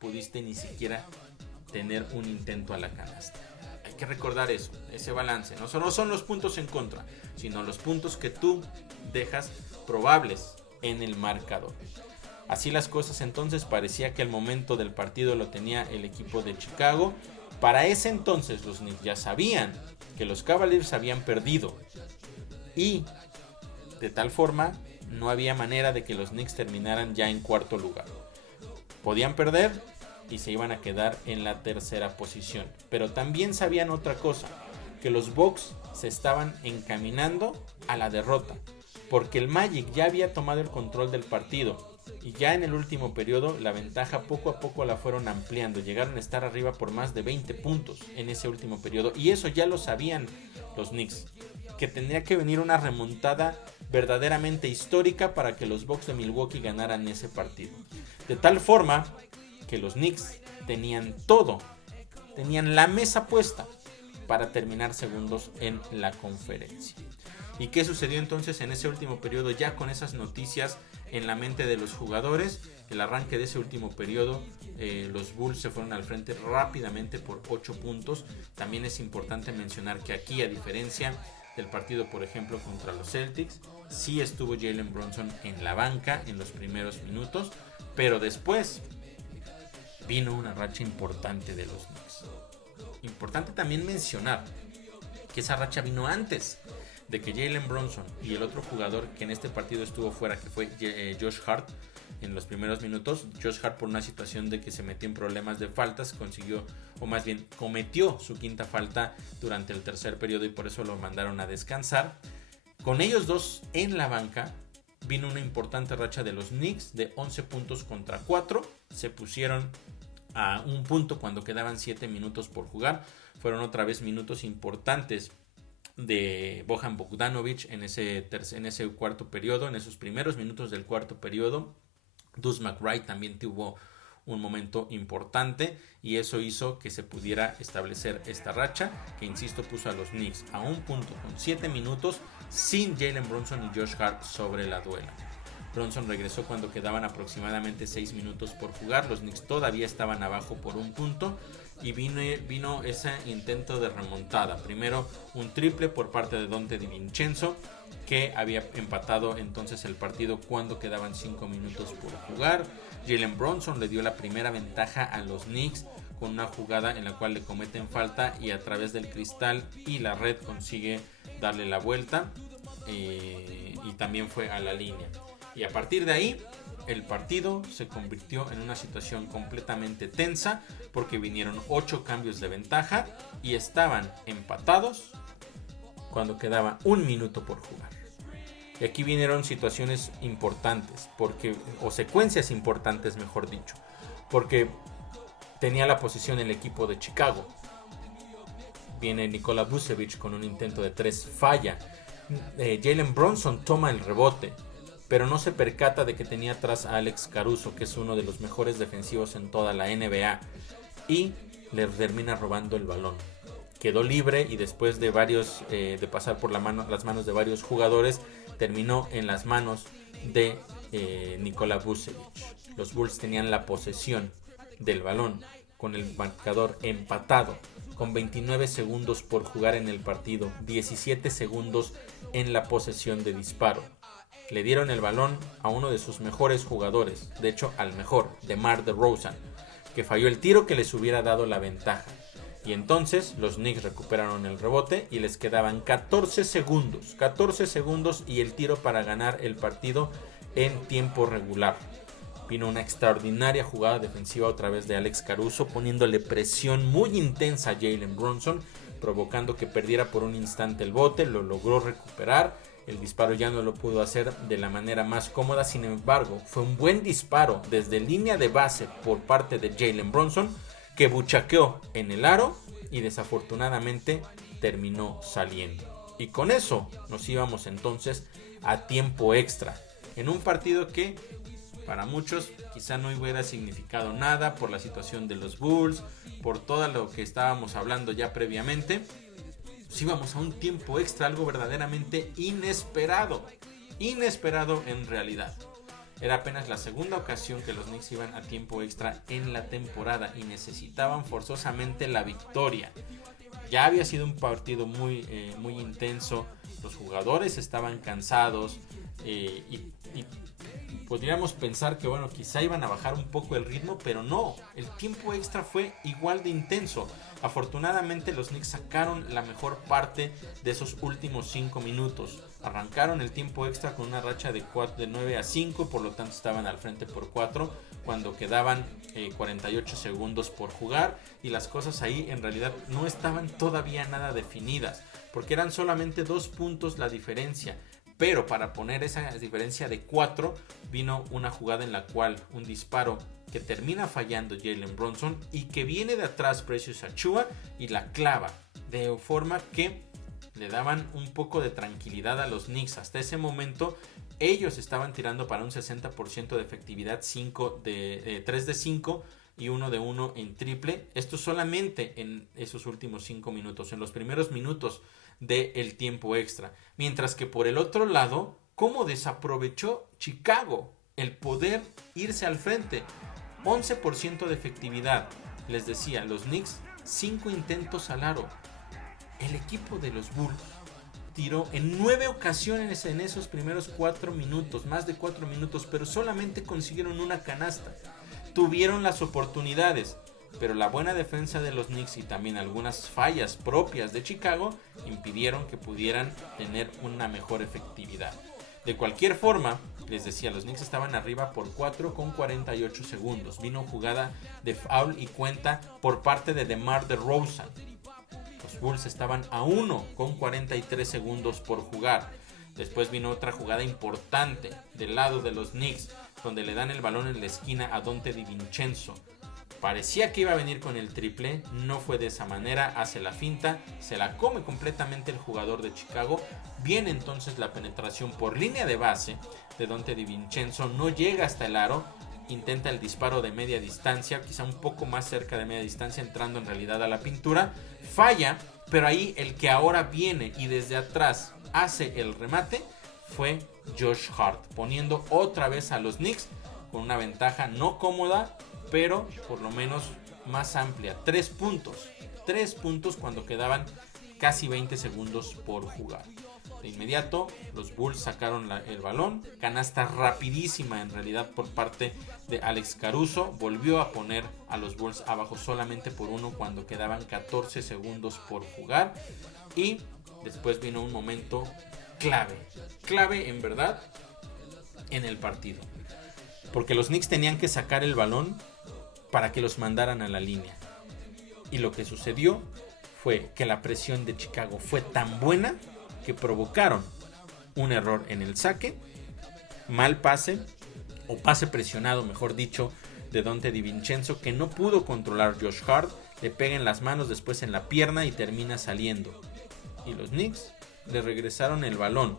pudiste ni siquiera tener un intento a la canasta. Hay que recordar eso, ese balance. No solo son los puntos en contra, sino los puntos que tú dejas probables en el marcador. Así las cosas, entonces parecía que el momento del partido lo tenía el equipo de Chicago. Para ese entonces los Knicks ya sabían que los Cavaliers habían perdido y de tal forma no había manera de que los Knicks terminaran ya en cuarto lugar. Podían perder y se iban a quedar en la tercera posición, pero también sabían otra cosa, que los Bucks se estaban encaminando a la derrota, porque el Magic ya había tomado el control del partido y ya en el último periodo la ventaja poco a poco la fueron ampliando, llegaron a estar arriba por más de 20 puntos en ese último periodo, y eso ya lo sabían los Knicks, que tendría que venir una remontada verdaderamente histórica para que los Bucks de Milwaukee ganaran ese partido, de tal forma que los Knicks tenían todo, tenían la mesa puesta para terminar segundos en la conferencia. ¿Y qué sucedió entonces en ese último periodo? Ya con esas noticias en la mente de los jugadores, el arranque de ese último periodo, los Bulls se fueron al frente rápidamente por 8 puntos. También es importante mencionar que aquí, a diferencia del partido, por ejemplo, contra los Celtics, sí estuvo Jalen Brunson en la banca en los primeros minutos, pero después vino una racha importante de los Knicks. Importante también mencionar que esa racha vino antes de que Jalen Brunson y el otro jugador que en este partido estuvo fuera, que fue Josh Hart, en los primeros minutos. Josh Hart, por una situación de que se metió en problemas de faltas, consiguió, o más bien cometió su quinta falta durante el tercer periodo y por eso lo mandaron a descansar. Con ellos dos en la banca vino una importante racha de los Knicks de 11 puntos contra 4. Se pusieron a un punto cuando quedaban 7 minutos por jugar. Fueron otra vez minutos importantes de Bojan Bogdanovic en ese cuarto periodo, en esos primeros minutos del cuarto periodo. Deuce McBride también tuvo un momento importante y eso hizo que se pudiera establecer esta racha que, insisto, puso a los Knicks a un punto con 7 minutos sin Jalen Brunson y Josh Hart sobre la duela. Bronson regresó cuando quedaban aproximadamente 6 minutos por jugar. Los Knicks todavía estaban abajo por un punto y vino ese intento de remontada. Primero un triple por parte de Donte DiVincenzo, que había empatado entonces el partido cuando quedaban 5 minutos por jugar. Jalen Bronson le dio la primera ventaja a los Knicks con una jugada en la cual le cometen falta y a través del cristal y la red consigue darle la vuelta, y también fue a la línea. Y a partir de ahí el partido se convirtió en una situación completamente tensa porque vinieron 8 cambios de ventaja y estaban empatados cuando quedaba 1 minuto por jugar. Y aquí vinieron situaciones importantes, o secuencias importantes mejor dicho, porque tenía la posesión el equipo de Chicago. Viene Nikola Vucevic con un intento de 3, falla. Jalen Bronson toma el rebote, pero no se percata de que tenía atrás a Alex Caruso, que es uno de los mejores defensivos en toda la NBA, y le termina robando el balón. Quedó libre y después de pasar por las manos de varios jugadores, terminó en las manos de Nikola Vucevic. Los Bulls tenían la posesión del balón con el marcador empatado, con 29 segundos por jugar en el partido, 17 segundos en la posesión de disparo. Le dieron el balón a uno de sus mejores jugadores, de hecho al mejor, DeMar DeRozan, que falló el tiro que les hubiera dado la ventaja. Y entonces los Knicks recuperaron el rebote y les quedaban 14 segundos y el tiro para ganar el partido en tiempo regular. Vino una extraordinaria jugada defensiva otra vez de Alex Caruso, poniéndole presión muy intensa a Jalen Bronson, provocando que perdiera por un instante el bote. Lo logró recuperar. El disparo ya no lo pudo hacer de la manera más cómoda, sin embargo, fue un buen disparo desde línea de base por parte de Jalen Bronson, que buchaqueó en el aro y desafortunadamente terminó saliendo. Y con eso nos íbamos entonces a tiempo extra, en un partido que para muchos quizá no hubiera significado nada por la situación de los Bulls, por todo lo que estábamos hablando ya previamente. Pues íbamos a un tiempo extra, algo verdaderamente inesperado en realidad. Era apenas la segunda ocasión que los Knicks iban a tiempo extra en la temporada y necesitaban forzosamente la victoria. Ya había sido un partido muy intenso, los jugadores estaban cansados, y podríamos pensar que bueno, quizá iban a bajar un poco el ritmo, pero no, el tiempo extra fue igual de intenso. Afortunadamente los Knicks sacaron la mejor parte de esos últimos 5 minutos. Arrancaron el tiempo extra con una racha de 9-5, por lo tanto estaban al frente por 4 cuando quedaban 48 segundos por jugar, y las cosas ahí en realidad no estaban todavía nada definidas, porque eran solamente 2 puntos la diferencia. Pero para poner esa diferencia de 4, vino una jugada en la cual un disparo que termina fallando Jalen Bronson y que viene de atrás Precious Achiuwa y la clava, de forma que le daban un poco de tranquilidad a los Knicks. Hasta ese momento ellos estaban tirando para un 60% de efectividad, 3 de 5 y 1 de 1 en triple. Esto solamente en esos últimos 5 minutos, en los primeros minutos del tiempo extra. Mientras que por el otro lado, ¿cómo desaprovechó Chicago el poder irse al frente? 11% de efectividad. Les decía, los Knicks 5 intentos al aro. El equipo de los Bulls tiró en 9 ocasiones en esos primeros 4 minutos, más de 4 minutos, pero solamente consiguieron una canasta. Tuvieron las oportunidades, pero la buena defensa de los Knicks y también algunas fallas propias de Chicago impidieron que pudieran tener una mejor efectividad. De cualquier forma, les decía, los Knicks estaban arriba por 4 con 48 segundos. Vino jugada de foul y cuenta por parte de DeMar DeRozan. Los Bulls estaban a 1 con 43 segundos por jugar. Después vino otra jugada importante del lado de los Knicks, donde le dan el balón en la esquina a Donte DiVincenzo. Parecía que iba a venir con el triple, no fue de esa manera, hace la finta, se la come completamente el jugador de Chicago. Viene entonces la penetración por línea de base de Donte DiVincenzo, no llega hasta el aro, intenta el disparo de media distancia, quizá un poco más cerca de media distancia, entrando en realidad a la pintura, falla, pero ahí el que ahora viene y desde atrás hace el remate, fue Josh Hart, poniendo otra vez a los Knicks con una ventaja no cómoda, pero por lo menos más amplia. 3 puntos cuando quedaban casi 20 segundos por jugar. De inmediato los Bulls sacaron el balón, canasta rapidísima en realidad por parte de Alex Caruso, volvió a poner a los Bulls abajo solamente por 1 cuando quedaban 14 segundos por jugar, y después vino un momento clave en verdad en el partido, porque los Knicks tenían que sacar el balón para que los mandaran a la línea, y lo que sucedió fue que la presión de Chicago fue tan buena que provocaron un error en el saque, mal pase, o pase presionado mejor dicho, de Donte DiVincenzo, que no pudo controlar Josh Hart, le pega en las manos, después en la pierna y termina saliendo, y los Knicks le regresaron el balón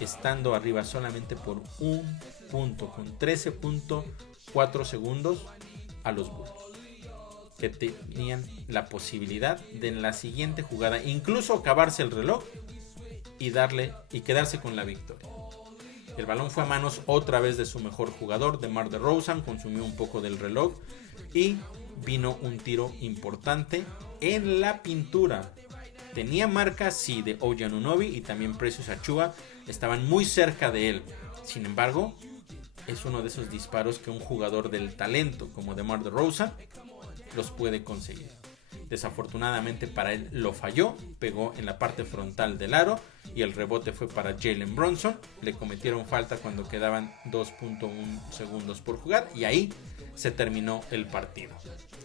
estando arriba solamente por 1 punto, con 13.4 segundos a los Bulls, que tenían la posibilidad de en la siguiente jugada incluso acabarse el reloj y quedarse con la victoria. El balón fue a manos otra vez de su mejor jugador, DeMar DeRozan, consumió un poco del reloj y vino un tiro importante en la pintura. Tenía marca sí de OG Anunoby y también Precious Achiuwa, estaban muy cerca de él. Sin embargo, es uno de esos disparos que un jugador del talento como DeMar DeRozan los puede conseguir. Desafortunadamente para él lo falló, pegó en la parte frontal del aro y el rebote fue para Jalen Brunson. Le cometieron falta cuando quedaban 2.1 segundos por jugar y ahí se terminó el partido.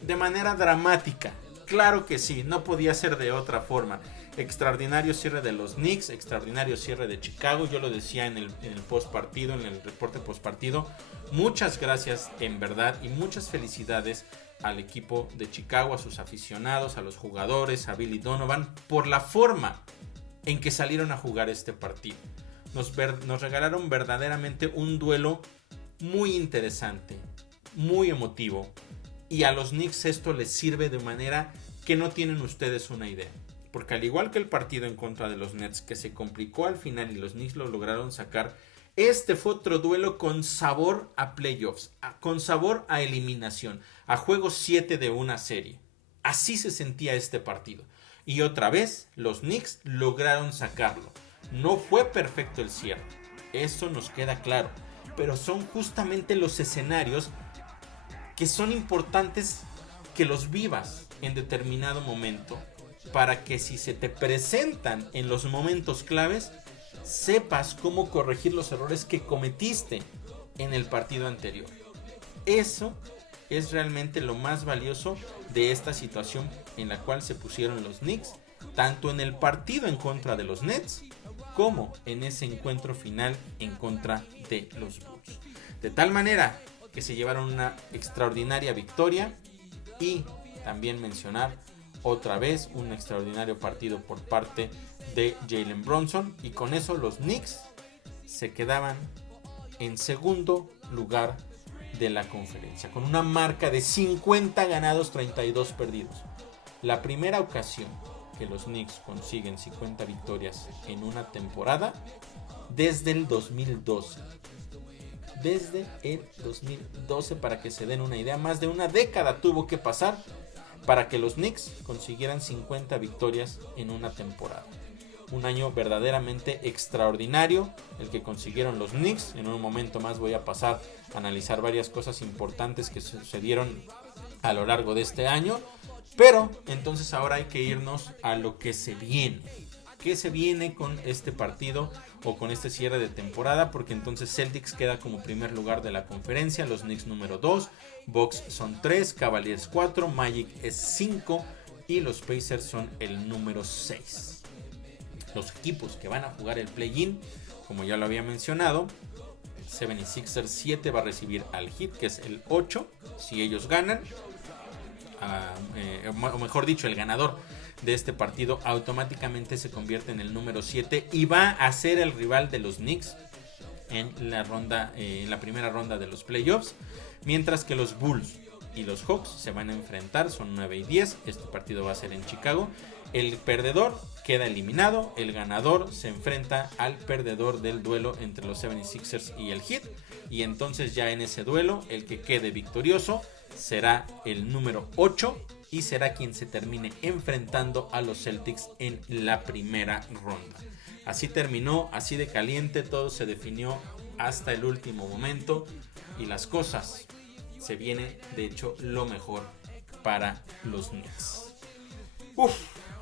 De manera dramática, claro que sí, no podía ser de otra forma. Extraordinario cierre de los Knicks, extraordinario cierre de Chicago. Yo lo decía en el post partido, en el reporte post partido. Muchas gracias en verdad y muchas felicidades al equipo de Chicago, a sus aficionados, a los jugadores, a Billy Donovan, por la forma en que salieron a jugar este partido. Nos regalaron verdaderamente un duelo muy interesante, muy emotivo, y a los Knicks esto les sirve de manera que no tienen ustedes una idea, porque al igual que el partido en contra de los Nets, que se complicó al final y los Knicks lo lograron sacar, este fue otro duelo con sabor a playoffs, con sabor a eliminación, a juego 7 de una serie. Así se sentía este partido. Y otra vez, los Knicks lograron sacarlo. No fue perfecto el cierre, eso nos queda claro, pero son justamente los escenarios que son importantes que los vivas en determinado momento, para que si se te presentan en los momentos claves, sepas cómo corregir los errores que cometiste en el partido anterior. Eso es realmente lo más valioso de esta situación en la cual se pusieron los Knicks, tanto en el partido en contra de los Nets como en ese encuentro final en contra de los Bulls. De tal manera que se llevaron una extraordinaria victoria, y también mencionar otra vez un extraordinario partido por parte de Jalen Brunson, y con eso los Knicks se quedaban en segundo lugar de la conferencia con una marca de 50 ganados, 32 perdidos. La primera ocasión que los Knicks consiguen 50 victorias en una temporada desde el 2012. Desde el 2012, para que se den una idea, más de una década tuvo que pasar para que los Knicks consiguieran 50 victorias en una temporada. Un año verdaderamente extraordinario el que consiguieron los Knicks. En un momento más voy a pasar a analizar varias cosas importantes que sucedieron a lo largo de este año. Pero entonces ahora hay que irnos a lo que se viene. ¿Qué se viene con este partido o con este cierre de temporada? Porque entonces Celtics queda como primer lugar de la conferencia, los Knicks número 2, Bucks son 3, Cavaliers 4, Magic es 5 y los Pacers son el número 6. Los equipos que van a jugar el play-in, como ya lo había mencionado, 76ers 7 va a recibir al Heat, que es el 8, si ellos ganan, o mejor dicho, el ganador de este partido automáticamente se convierte en el número 7 y va a ser el rival de los Knicks en la primera ronda de los playoffs, mientras que los Bulls y los Hawks se van a enfrentar, son 9 y 10, este partido va a ser en Chicago. El perdedor queda eliminado, el ganador se enfrenta al perdedor del duelo entre los 76ers y el Heat, y entonces ya en ese duelo el que quede victorioso será el número 8 y será quien se termine enfrentando a los Celtics en la primera ronda. Así terminó, así de caliente, todo se definió hasta el último momento y las cosas se viene, de hecho, lo mejor para los Knicks.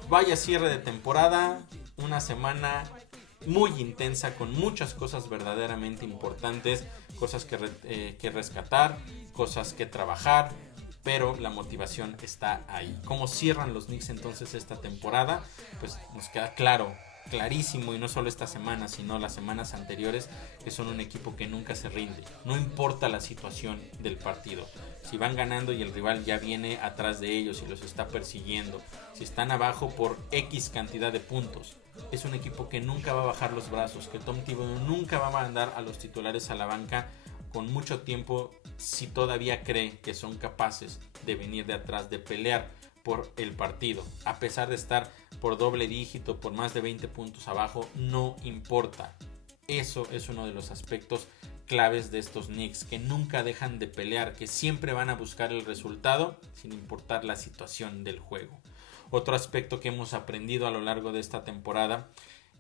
Vaya cierre de temporada, una semana muy intensa con muchas cosas verdaderamente importantes, cosas que rescatar, cosas que trabajar, pero la motivación está ahí. ¿Cómo cierran los Knicks entonces esta temporada? Pues nos queda clarísimo, y no solo esta semana, sino las semanas anteriores, que son un equipo que nunca se rinde, no importa la situación del partido. Si van ganando y el rival ya viene atrás de ellos y los está persiguiendo, si están abajo por X cantidad de puntos, es un equipo que nunca va a bajar los brazos, que Tom Thibodeau nunca va a mandar a los titulares a la banca con mucho tiempo si todavía cree que son capaces de venir de atrás, de pelear por el partido. A pesar de estar por doble dígito, por más de 20 puntos abajo, no importa. Eso es uno de los aspectos claves de estos Knicks, que nunca dejan de pelear, que siempre van a buscar el resultado sin importar la situación del juego. Otro aspecto que hemos aprendido a lo largo de esta temporada,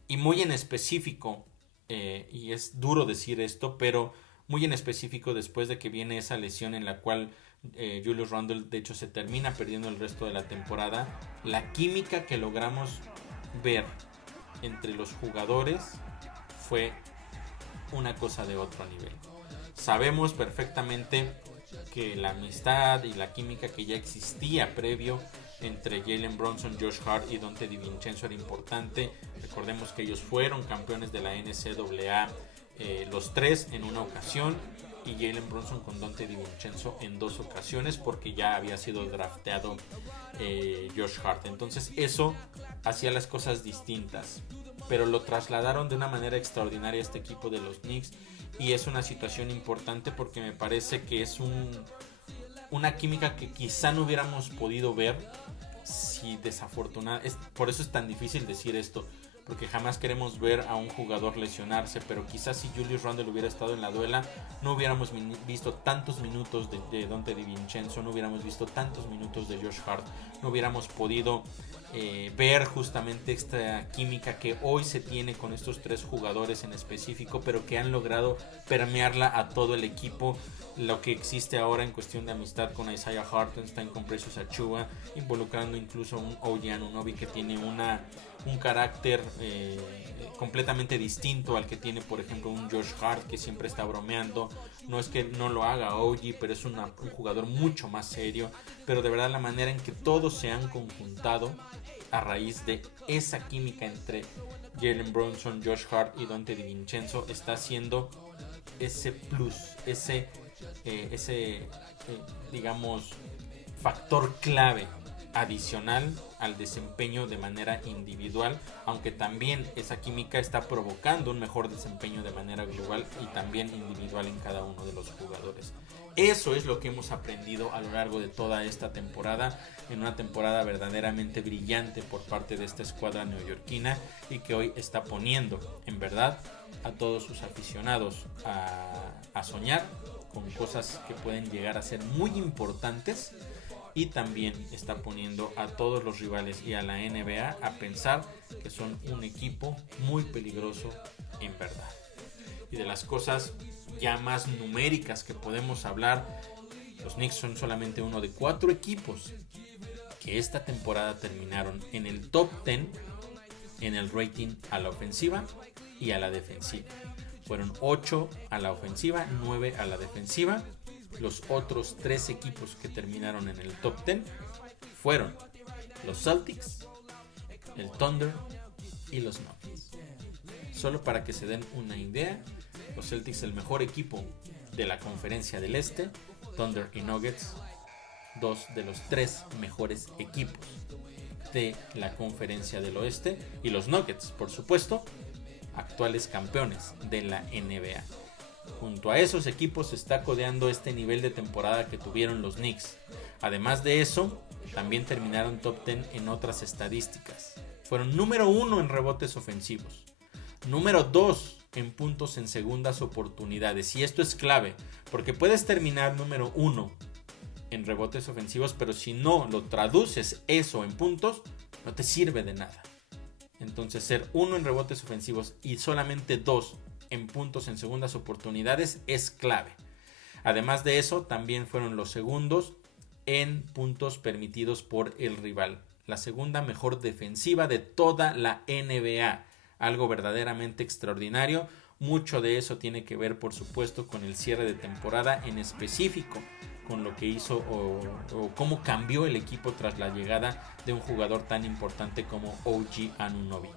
y muy en específico, y es duro decir esto, pero muy en específico después de que viene esa lesión en la cual Julius Randle de hecho se termina perdiendo el resto de la temporada, la química que logramos ver entre los jugadores fue una cosa de otro nivel. Sabemos perfectamente que la amistad y la química que ya existía previo entre Jalen Brunson, Josh Hart y Donte DiVincenzo era importante. Recordemos que ellos fueron campeones de la NCAA los tres en una ocasión, y Jalen Brunson con Donte DiVincenzo en 2 ocasiones, porque ya había sido drafteado Josh Hart. Entonces eso hacía las cosas distintas, pero lo trasladaron de una manera extraordinaria a este equipo de los Knicks, y es una situación importante porque me parece que es una química que quizá no hubiéramos podido ver si desafortunadamente, por eso es tan difícil decir esto, porque jamás queremos ver a un jugador lesionarse, pero quizás si Julius Randle hubiera estado en la duela, no hubiéramos visto tantos minutos de Donte DiVincenzo, no hubiéramos visto tantos minutos de Josh Hart, no hubiéramos podido ver justamente esta química que hoy se tiene con estos 3 jugadores en específico, pero que han logrado permearla a todo el equipo. Lo que existe ahora en cuestión de amistad con Isaiah Hartenstein, con Precious Achiuwa, involucrando incluso a un OG Anunoby que tiene un carácter completamente distinto al que tiene, por ejemplo, un Josh Hart, que siempre está bromeando. No es que no lo haga OG, pero es un jugador mucho más serio. Pero de verdad la manera en que todos se han conjuntado a raíz de esa química entre Jalen Brunson, Josh Hart y Donte DiVincenzo está haciendo ese plus, ese digamos factor clave adicional al desempeño de manera individual, aunque también esa química está provocando un mejor desempeño de manera global y también individual en cada uno de los jugadores. Eso es lo que hemos aprendido a lo largo de toda esta temporada, en una temporada verdaderamente brillante por parte de esta escuadra neoyorquina, y que hoy está poniendo en verdad a todos sus aficionados a soñar con cosas que pueden llegar a ser muy importantes, y también está poniendo a todos los rivales y a la NBA a pensar que son un equipo muy peligroso en verdad. Y de las cosas ya más numéricas que podemos hablar, los Knicks son solamente uno de 4 equipos que esta temporada terminaron en el top 10 en el rating a la ofensiva y a la defensiva. Fueron 8 a la ofensiva, 9 a la defensiva. Los otros 3 equipos que terminaron en el top 10 fueron los Celtics, el Thunder y los Nuggets. Solo para que se den una idea, los Celtics el mejor equipo de la conferencia del Este, Thunder y Nuggets 2 de los 3 mejores equipos de la conferencia del Oeste, y los Nuggets, por supuesto, actuales campeones de la NBA. Junto a esos equipos se está codeando este nivel de temporada que tuvieron los Knicks. Además de eso, también terminaron top 10 en otras estadísticas. Fueron número 1 en rebotes ofensivos, número 2 en puntos en segundas oportunidades. Y esto es clave, porque puedes terminar número 1 en rebotes ofensivos, pero si no lo traduces eso en puntos, no te sirve de nada. Entonces ser 1 en rebotes ofensivos y solamente 2 en puntos en segundas oportunidades es clave. Además de eso, también fueron los segundos en puntos permitidos por el rival. La segunda mejor defensiva de toda la NBA. Algo verdaderamente extraordinario. Mucho de eso tiene que ver, por supuesto, con el cierre de temporada, en específico con lo que hizo o cómo cambió el equipo tras la llegada de un jugador tan importante como OG Anunoby.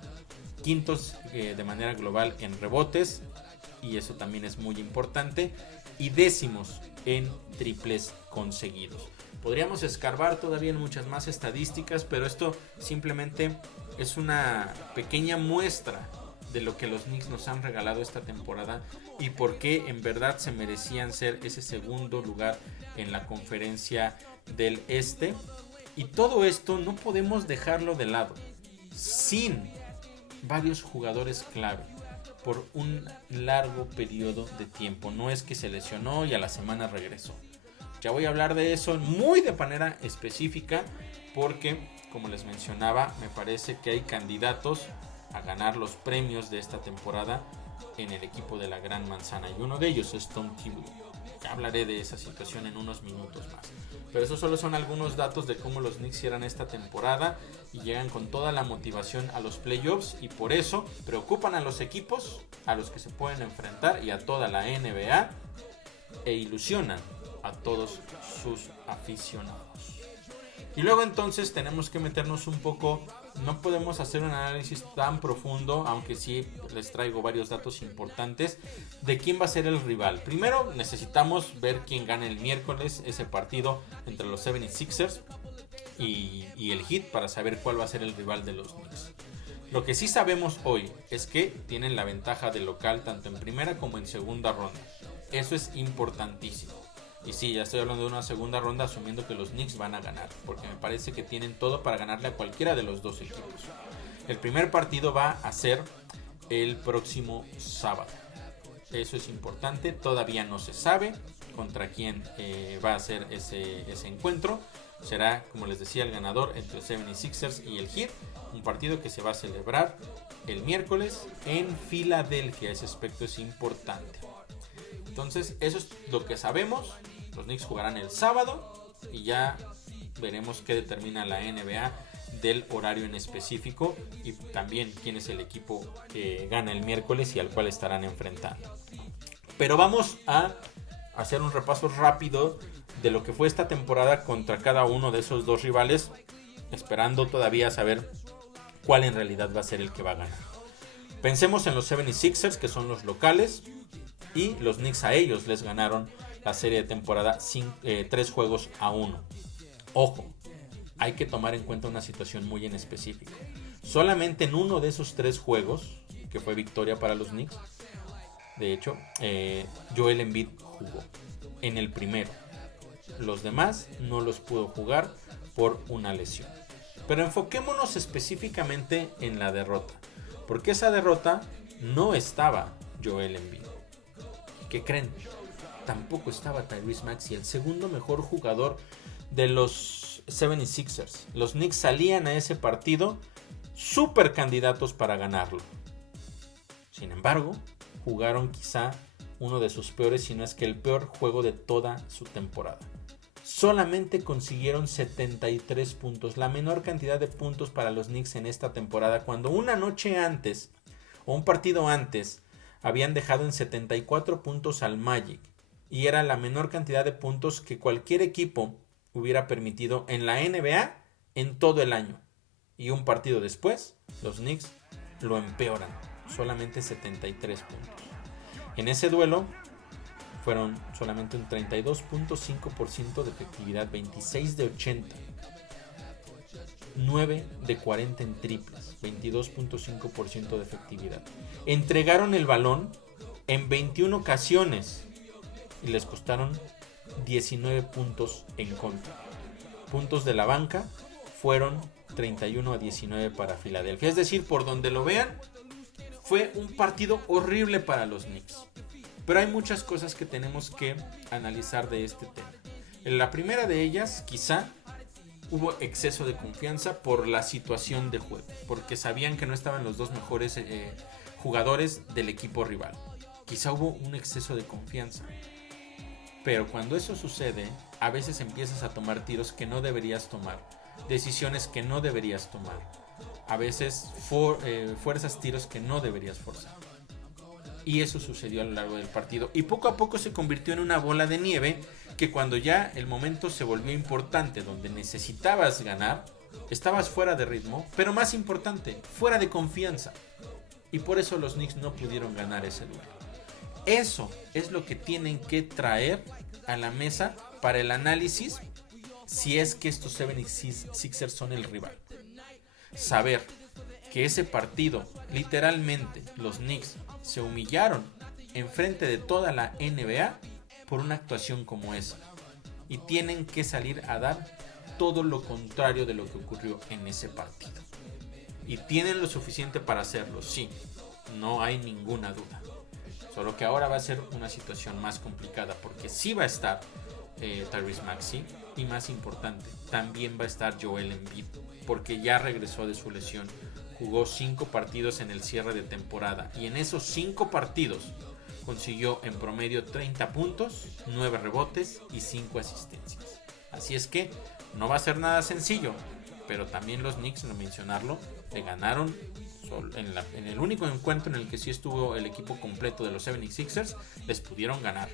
Quintos de manera global en rebotes, y eso también es muy importante, y décimos en triples conseguidos. Podríamos escarbar todavía en muchas más estadísticas, pero esto simplemente es una pequeña muestra de lo que los Knicks nos han regalado esta temporada y por qué en verdad se merecían ser ese segundo lugar en la conferencia del Este. Y todo esto no podemos dejarlo de lado sin varios jugadores clave por un largo periodo de tiempo. No es que se lesionó y a la semana regresó. Ya voy a hablar de eso muy de manera específica porque, como les mencionaba, me parece que hay candidatos a ganar los premios de esta temporada en el equipo de la Gran Manzana, y uno de ellos es Tom Thibodeau. Ya hablaré de esa situación en unos minutos más, pero esos solo son algunos datos de cómo los Knicks cierran esta temporada y llegan con toda la motivación a los playoffs, y por eso preocupan a los equipos a los que se pueden enfrentar y a toda la NBA, e ilusionan a todos sus aficionados. Y luego entonces tenemos que meternos un poco. No podemos hacer un análisis tan profundo, aunque sí les traigo varios datos importantes de quién va a ser el rival. Primero necesitamos ver quién gana el miércoles ese partido entre los 76ers y el Heat para saber cuál va a ser el rival de los Knicks. Lo que sí sabemos hoy es que tienen la ventaja de local tanto en primera como en segunda ronda. Eso es importantísimo. Y sí, ya estoy hablando de una segunda ronda asumiendo que los Knicks van a ganar, porque me parece que tienen todo para ganarle a cualquiera de los dos equipos. El primer partido va a ser el próximo sábado. Eso es importante, todavía no se sabe contra quién va a ser ese encuentro. Será, como les decía, el ganador entre 76ers y el Heat, un partido que se va a celebrar el miércoles en Filadelfia. Ese aspecto es importante. Entonces, eso es lo que sabemos. Los Knicks jugarán el sábado y ya veremos qué determina la NBA del horario en específico y también quién es el equipo que gana el miércoles y al cual estarán enfrentando. Pero vamos a hacer un repaso rápido de lo que fue esta temporada contra cada uno de esos dos rivales, esperando todavía saber cuál en realidad va a ser el que va a ganar. Pensemos en los 76ers, que son los locales, y los Knicks a ellos les ganaron la serie de temporada 3-1. Ojo, hay que tomar en cuenta una situación muy en específico. Solamente en uno de esos 3 juegos, que fue victoria para los Knicks, de hecho, Joel Embiid jugó en el primero. Los demás no los pudo jugar por una lesión. Pero enfoquémonos específicamente en la derrota, porque esa derrota no estaba Joel Embiid. ¿Qué creen? Tampoco estaba Tyrese Maxey, el segundo mejor jugador de los 76ers. Los Knicks salían a ese partido súper candidatos para ganarlo. Sin embargo, jugaron quizá uno de sus peores, si no es que el peor juego de toda su temporada. Solamente consiguieron 73 puntos, la menor cantidad de puntos para los Knicks en esta temporada, cuando una noche antes o un partido antes habían dejado en 74 puntos al Magic, y era la menor cantidad de puntos que cualquier equipo hubiera permitido en la NBA en todo el año. Y un partido después, los Knicks lo empeoran, solamente 73 puntos. En ese duelo fueron solamente un 32.5% de efectividad, 26 de 80, 9 de 40 en triples, 22.5% de efectividad. Entregaron el balón en 21 ocasiones y les costaron 19 puntos en contra. Puntos de la banca fueron 31-19 para Filadelfia. Es decir, por donde lo vean, fue un partido horrible para los Knicks. Pero hay muchas cosas que tenemos que analizar de este tema. La primera de ellas, quizá, hubo exceso de confianza por la situación de juego, porque sabían que no estaban los dos mejores jugadores del equipo rival. Quizá hubo un exceso de confianza. Pero cuando eso sucede, a veces empiezas a tomar tiros que no deberías tomar, decisiones que no deberías tomar, a veces fuerzas tiros que no deberías forzar. Y eso sucedió a lo largo del partido. Y poco a poco se convirtió en una bola de nieve que cuando ya el momento se volvió importante, donde necesitabas ganar, estabas fuera de ritmo, pero más importante, fuera de confianza. Y por eso los Knicks no pudieron ganar ese duelo. Eso es lo que tienen que traer a la mesa para el análisis si es que estos 76ers son el rival. Saber que ese partido, literalmente, los Knicks se humillaron enfrente de toda la NBA por una actuación como esa. Y tienen que salir a dar todo lo contrario de lo que ocurrió en ese partido. Y tienen lo suficiente para hacerlo, sí, no hay ninguna duda. Solo que ahora va a ser una situación más complicada porque sí va a estar Tyrese Maxey y más importante, también va a estar Joel Embiid porque ya regresó de su lesión. Jugó 5 partidos en el cierre de temporada y en esos 5 partidos consiguió en promedio 30 puntos, 9 rebotes y 5 asistencias. Así es que no va a ser nada sencillo, pero también los Knicks, no mencionarlo, le ganaron en el único encuentro en el que sí estuvo el equipo completo de los 76ers, les pudieron ganar.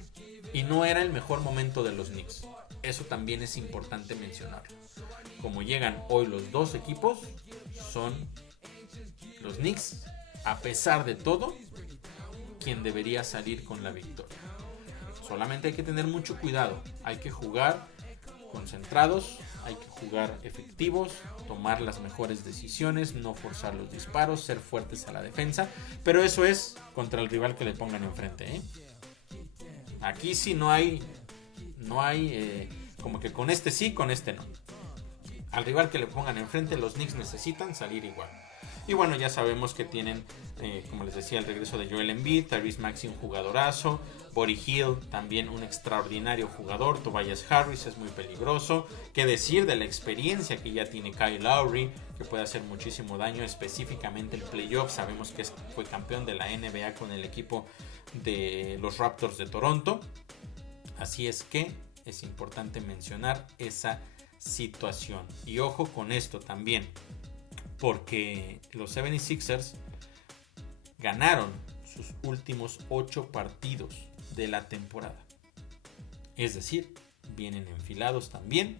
Y no era el mejor momento de los Knicks. Eso también es importante mencionarlo. Como llegan hoy los dos equipos, son los Knicks, a pesar de todo, quien debería salir con la victoria. Solamente hay que tener mucho cuidado. Hay que jugar concentrados, hay que jugar efectivos, tomar las mejores decisiones, no forzar los disparos, ser fuertes a la defensa. Pero eso es contra el rival que le pongan enfrente, ¿eh? Aquí sí no hay como que con este sí, con este no. Al rival que le pongan enfrente, los Knicks necesitan salir igual. Y bueno, ya sabemos que tienen, como les decía, el regreso de Joel Embiid, Tyrese Maxey, un jugadorazo, Buddy Hield, también un extraordinario jugador, Tobias Harris es muy peligroso. Qué decir de la experiencia que ya tiene Kyle Lowry, que puede hacer muchísimo daño, específicamente el playoff. Sabemos que fue campeón de la NBA con el equipo de los Raptors de Toronto. Así es que es importante mencionar esa situación. Y ojo con esto también, porque los 76ers ganaron sus últimos 8 partidos de la temporada. Es decir, vienen enfilados también,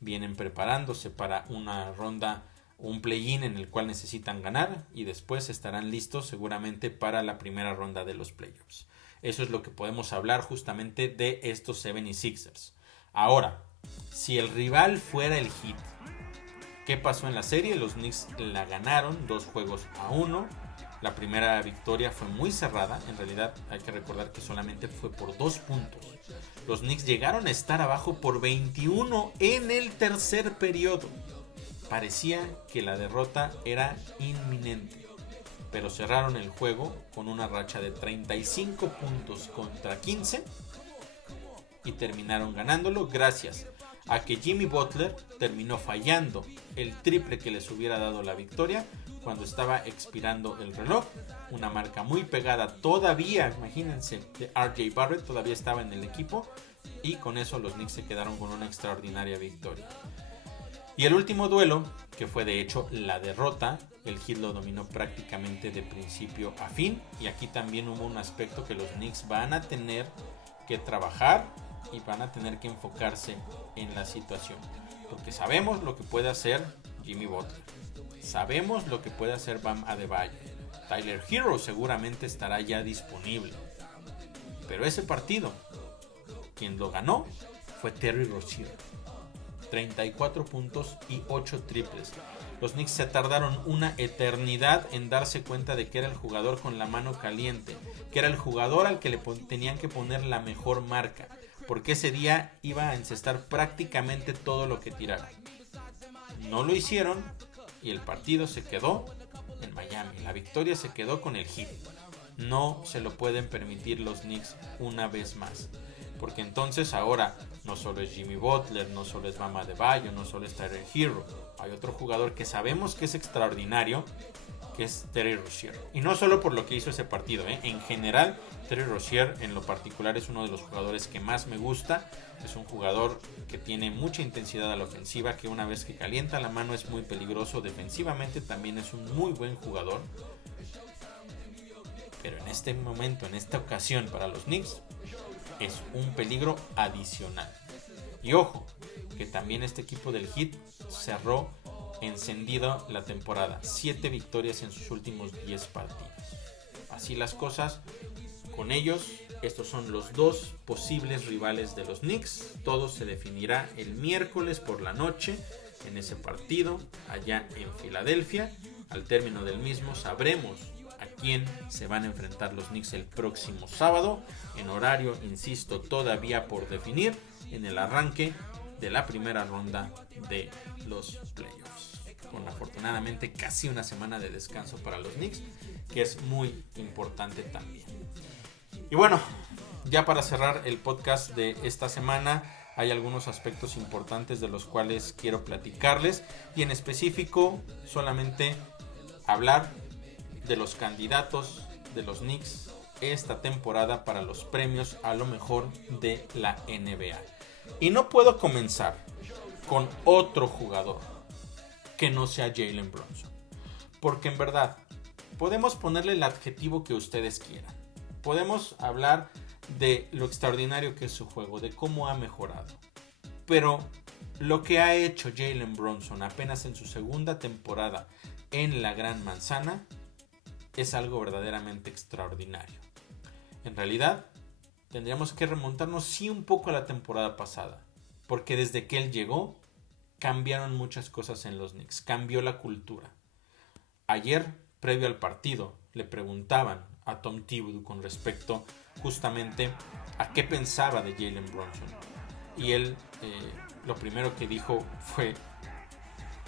vienen preparándose para una ronda, un play-in en el cual necesitan ganar y después estarán listos seguramente para la primera ronda de los playoffs. Eso es lo que podemos hablar justamente de estos 76ers. Ahora, si el rival fuera el Heat, ¿qué pasó en la serie? Los Knicks la ganaron 2-1. La primera victoria fue muy cerrada. En realidad hay que recordar que solamente fue por 2 puntos. Los Knicks llegaron a estar abajo por 21 en el tercer periodo. Parecía que la derrota era inminente. Pero cerraron el juego con una racha de 35 puntos contra 15. Y terminaron ganándolo gracias a que Jimmy Butler terminó fallando el triple que les hubiera dado la victoria cuando estaba expirando el reloj. Una marca muy pegada todavía, imagínense, de RJ Barrett, todavía estaba en el equipo. Y con eso los Knicks se quedaron con una extraordinaria victoria. Y el último duelo, que fue de hecho la derrota, el Heat lo dominó prácticamente de principio a fin. Y aquí también hubo un aspecto que los Knicks van a tener que trabajar y van a tener que enfocarse en la situación, porque sabemos lo que puede hacer Jimmy Butler, sabemos lo que puede hacer Bam Adebayo, Tyler Herro seguramente estará ya disponible, pero ese partido quien lo ganó fue Terry Rozier, 34 puntos y 8 triples. Los Knicks se tardaron una eternidad en darse cuenta de que era el jugador con la mano caliente, que era el jugador al que tenían que poner la mejor marca, porque ese día iba a encestar prácticamente todo lo que tirara. No lo hicieron y el partido se quedó en Miami. La victoria se quedó con el Heat. No se lo pueden permitir los Knicks una vez más, porque entonces ahora no solo es Jimmy Butler, no solo es Bam Adebayo, no solo es Tyler Hero, hay otro jugador que sabemos que es extraordinario, que es Terry Rozier. Y no solo por lo que hizo ese partido, en general Terry Rozier en lo particular es uno de los jugadores que más me gusta. Es un jugador que tiene mucha intensidad a la ofensiva, que una vez que calienta la mano es muy peligroso. Defensivamente también es un muy buen jugador. Pero en este momento, en esta ocasión para los Knicks, es un peligro adicional. Y ojo, que también este equipo del Heat cerró encendido la temporada. 7 victorias en sus últimos 10 partidos. Así las cosas con ellos. Estos son los dos posibles rivales de los Knicks. Todo se definirá el miércoles por la noche en ese partido allá en Filadelfia. Al término del mismo sabremos a quién se van a enfrentar los Knicks el próximo sábado, en horario, insisto, todavía por definir, en el arranque de la primera ronda de los playoffs, con afortunadamente casi una semana de descanso para los Knicks, que es muy importante también. Y bueno, ya para cerrar el podcast de esta semana, hay algunos aspectos importantes de los cuales quiero platicarles, y en específico solamente hablar de los candidatos de los Knicks esta temporada para los premios a lo mejor de la NBA. Y no puedo comenzar con otro jugador que no sea Jalen Brunson, porque en verdad podemos ponerle el adjetivo que ustedes quieran. Podemos hablar de lo extraordinario que es su juego, de cómo ha mejorado. Pero lo que ha hecho Jalen Brunson apenas en su segunda temporada en la Gran Manzana es algo verdaderamente extraordinario. En realidad, tendríamos que remontarnos sí un poco a la temporada pasada, porque desde que él llegó, cambiaron muchas cosas en los Knicks, cambió la cultura. Ayer, previo al partido, le preguntaban a Tom Thibodeau con respecto justamente a qué pensaba de Jalen Brunson. Y él lo primero que dijo fue,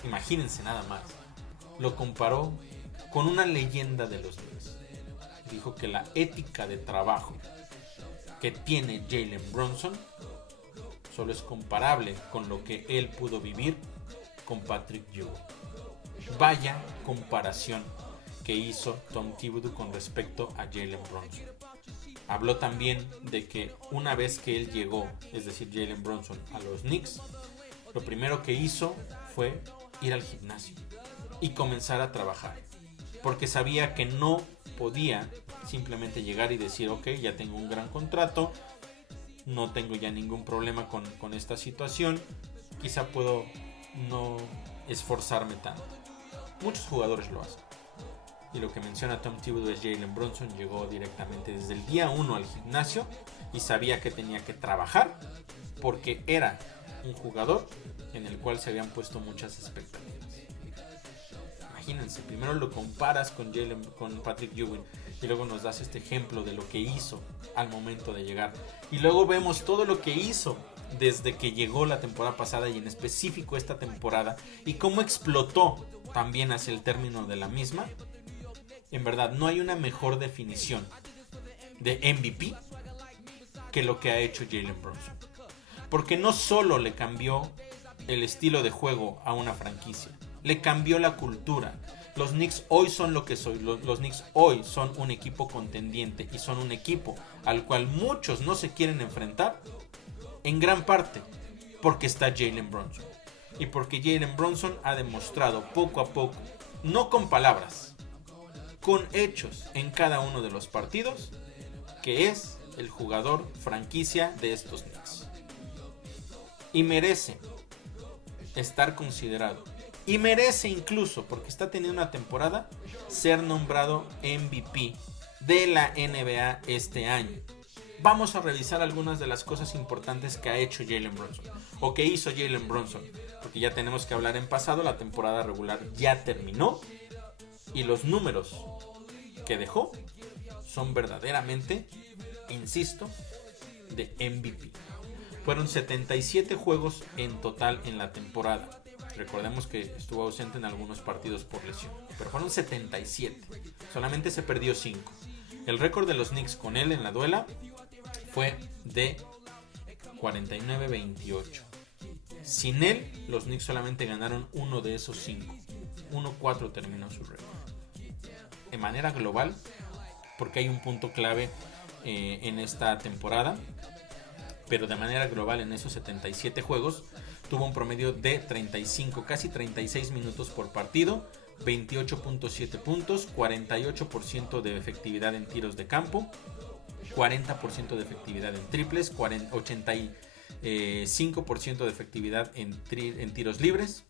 imagínense nada más, lo comparó con una leyenda de los Knicks. Dijo que la ética de trabajo que tiene Jalen Brunson solo es comparable con lo que él pudo vivir con Patrick Ewing. Vaya comparación que hizo Tom Thibodeau con respecto a Jalen Brunson. Habló también de que una vez que él llegó, es decir, Jalen Brunson, a los Knicks, lo primero que hizo fue ir al gimnasio y comenzar a trabajar, porque sabía que no podía simplemente llegar y decir, ok, ya tengo un gran contrato, no tengo ya ningún problema con esta situación, quizá puedo no esforzarme tanto. Muchos jugadores lo hacen. Y lo que menciona Tom Thibodeau es Jalen Brunson llegó directamente desde el día 1 al gimnasio y sabía que tenía que trabajar porque era un jugador en el cual se habían puesto muchas expectativas. Imagínense, primero lo comparas con Patrick Ewing y luego nos das este ejemplo de lo que hizo al momento de llegar. Y luego vemos todo lo que hizo desde que llegó la temporada pasada y en específico esta temporada y cómo explotó también hacia el término de la misma. En verdad, no hay una mejor definición de MVP que lo que ha hecho Jalen Brunson. Porque no solo le cambió el estilo de juego a una franquicia, le cambió la cultura. Los Knicks hoy son lo que soy. Los Knicks hoy son un equipo contendiente y son un equipo al cual muchos no se quieren enfrentar, en gran parte porque está Jalen Brunson. Y porque Jalen Brunson ha demostrado poco a poco, no con palabras, con hechos en cada uno de los partidos, que es el jugador franquicia de estos Knicks. Y merece estar considerado. Y merece incluso, porque está teniendo una temporada, ser nombrado MVP de la NBA este año. Vamos a revisar algunas de las cosas importantes que ha hecho Jalen Brunson. O que hizo Jalen Brunson. Porque ya tenemos que hablar en pasado, la temporada regular ya terminó. Y los números que dejó son verdaderamente, insisto, de MVP. Fueron 77 juegos en total en la temporada. Recordemos que estuvo ausente en algunos partidos por lesión, pero fueron 77. Solamente se perdió 5. El récord de los Knicks con él en la duela fue de 49-28. Sin él, los Knicks solamente ganaron uno de esos 5. 1-4 terminó su récord. De manera global, porque hay un punto clave en esta temporada, pero de manera global en esos 77 juegos tuvo un promedio de 35, casi 36 minutos por partido, 28.7 puntos, 48% de efectividad en tiros de campo, 40% de efectividad en triples, 85% de efectividad en tiros libres,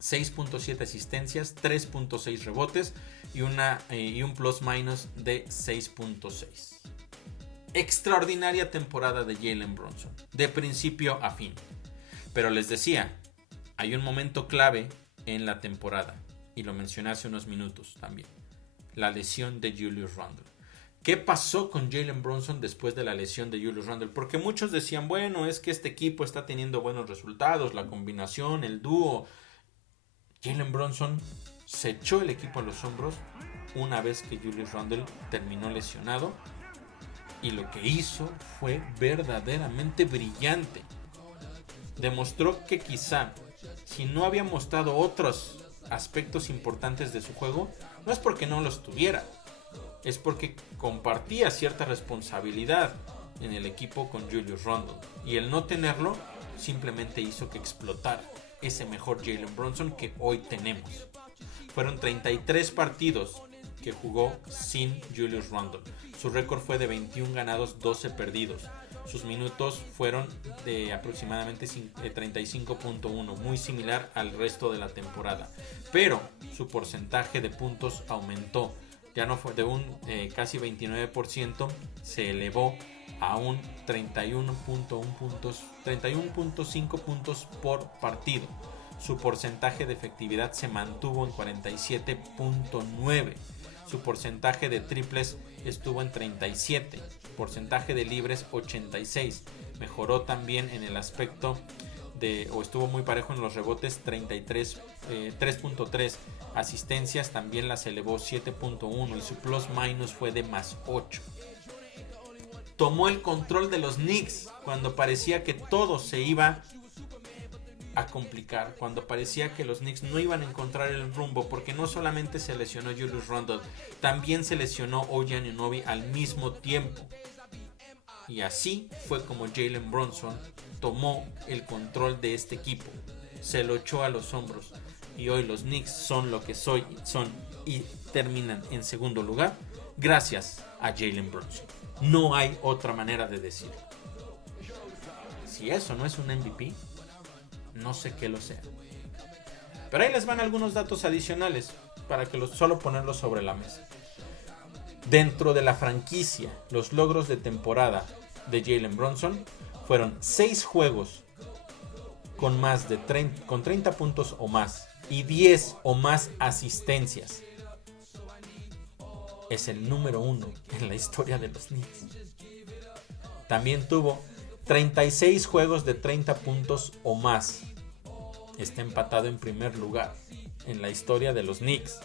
6.7 asistencias, 3.6 rebotes y un plus minus de 6.6. Extraordinaria temporada de Jalen Brunson, de principio a fin. Pero les decía, hay un momento clave en la temporada, y lo mencioné hace unos minutos también: la lesión de Julius Randle. ¿Qué pasó con Jalen Brunson después de la lesión de Julius Randle? Porque muchos decían, bueno, es que este equipo está teniendo buenos resultados, la combinación, el dúo. Jalen Brunson se echó el equipo a los hombros una vez que Julius Randle terminó lesionado, y lo que hizo fue verdaderamente brillante. Demostró que quizá, si no había mostrado otros aspectos importantes de su juego, no es porque no los tuviera, es porque compartía cierta responsabilidad en el equipo con Julius Randle, y el no tenerlo simplemente hizo que explotara ese mejor Jalen Brunson que hoy tenemos. Fueron 33 partidos que jugó sin Julius Randle. Su récord fue de 21 ganados, 12 perdidos. Sus minutos fueron de aproximadamente 35.1, muy similar al resto de la temporada. Pero su porcentaje de puntos aumentó. Ya no fue de un casi 29%, se elevó a un 31.5 puntos por partido. Su porcentaje de efectividad se mantuvo en 47.9. Su porcentaje de triples estuvo en 37. Porcentaje de libres 86. Mejoró también en el aspecto o estuvo muy parejo en los rebotes, 3.3. Asistencias también las elevó 7.1 y su plus minus fue de más 8. Tomó el control de los Knicks cuando parecía que todo se iba a complicar, cuando parecía que los Knicks no iban a encontrar el rumbo, porque no solamente se lesionó Julius Randle, también se lesionó OG Anunoby al mismo tiempo. Y así fue como Jalen Brunson tomó el control de este equipo, se lo echó a los hombros, y hoy los Knicks son lo que son y terminan en segundo lugar gracias a Jalen Brunson. No hay otra manera de decirlo. Si eso no es un MVP, no sé qué lo sea. Pero ahí les van algunos datos adicionales para que solo ponerlos sobre la mesa. Dentro de la franquicia, los logros de temporada de Jalen Brunson fueron 6 juegos con más de 30 puntos o más y 10 o más asistencias. Es el número 1 en la historia de los Knicks. También tuvo 36 juegos de 30 puntos o más. Está empatado en primer lugar en la historia de los Knicks.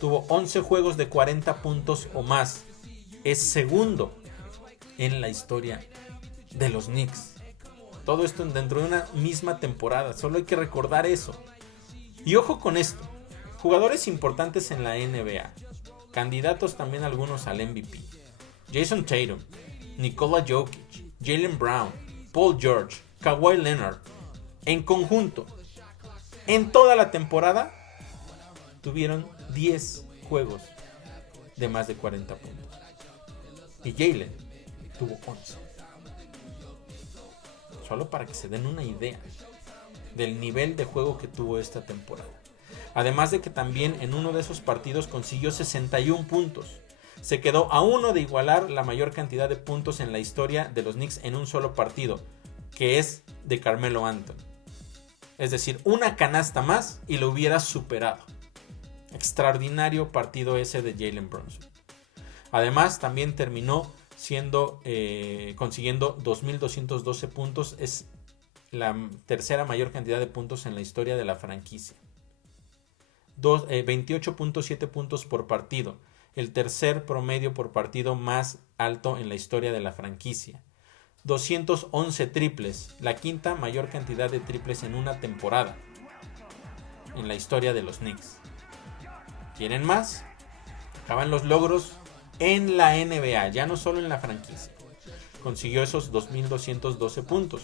Tuvo 11 juegos de 40 puntos o más. Es segundo en la historia de los Knicks. Todo esto dentro de una misma temporada. Solo hay que recordar eso. Y ojo con esto. Jugadores importantes en la NBA. Candidatos también algunos al MVP. Jason Tatum, Nikola Jokic, Jaylen Brown, Paul George, Kawhi Leonard. En conjunto, en toda la temporada, tuvieron 10 juegos de más de 40 puntos. Y Jaylen tuvo 11. Solo para que se den una idea del nivel de juego que tuvo esta temporada. Además de que también en uno de esos partidos consiguió 61 puntos. Se quedó a uno de igualar la mayor cantidad de puntos en la historia de los Knicks en un solo partido, que es de Carmelo Anthony. Es decir, una canasta más y lo hubiera superado. Extraordinario partido ese de Jalen Brunson. Además, también terminó consiguiendo 2.212 puntos. Es la tercera mayor cantidad de puntos en la historia de la franquicia. 28.7 puntos por partido. El tercer promedio por partido más alto en la historia de la franquicia. 211 triples. La quinta mayor cantidad de triples en una temporada en la historia de los Knicks. ¿Quieren más? Acaban los logros en la NBA, ya no solo en la franquicia. Consiguió esos 2.212 puntos.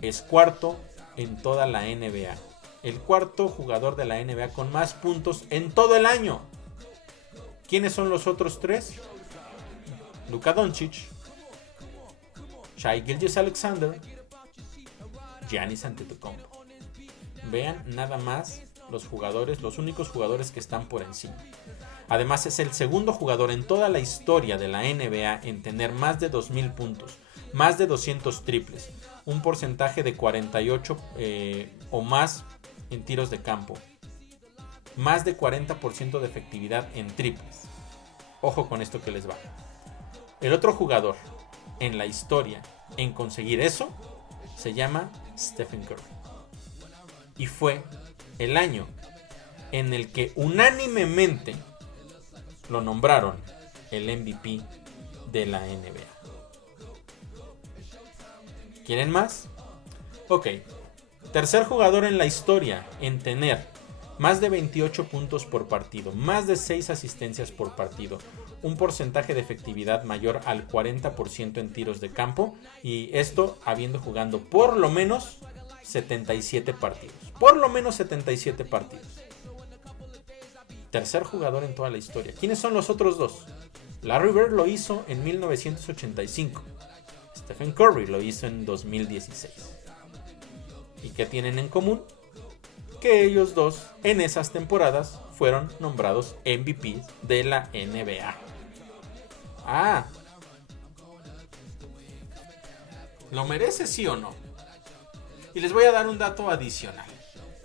Es cuarto en toda la NBA. El cuarto jugador de la NBA con más puntos en todo el año. ¿Quiénes son los otros tres? Luka Doncic, Shai Gilgeous-Alexander, Giannis Antetokounmpo. Vean nada más los únicos jugadores que están por encima. Además, es el segundo jugador en toda la historia de la NBA en tener más de 2.000 puntos, más de 200 triples, un porcentaje de 48 o más en tiros de campo, más de 40% de efectividad en triples. Ojo con esto que les va. El otro jugador en la historia en conseguir eso se llama Stephen Curry. Y fue el año en el que unánimemente lo nombraron el MVP de la NBA. ¿Quieren más? Ok. Tercer jugador en la historia en tener más de 28 puntos por partido, más de 6 asistencias por partido, un porcentaje de efectividad mayor al 40% en tiros de campo, y esto habiendo jugando por lo menos 77 partidos. Por lo menos 77 partidos. Tercer jugador en toda la historia. ¿Quiénes son los otros dos? Larry Bird lo hizo en 1985. Stephen Curry lo hizo en 2016. ¿Y qué tienen en común? Que ellos dos en esas temporadas fueron nombrados MVP de la NBA. ¿Lo merece, sí o no? Y les voy a dar un dato adicional,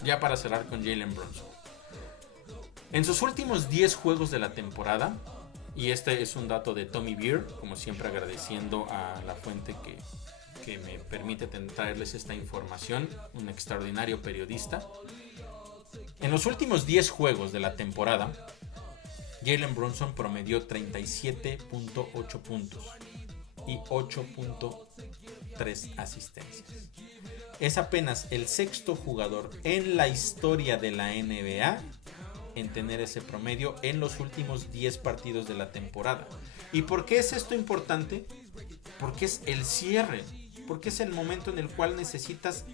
ya para cerrar con Jalen Brunson. En sus últimos 10 juegos de la temporada, y este es un dato de Tommy Beer, como siempre agradeciendo a la fuente que me permite traerles esta información, un extraordinario periodista. En los últimos 10 juegos de la temporada, Jalen Brunson promedió 37.8 puntos y 8.3 asistencias. Es apenas el sexto jugador en la historia de la NBA en tener ese promedio en los últimos 10 partidos de la temporada. ¿Y por qué es esto importante? Porque es el cierre, porque es el momento en el cual necesitas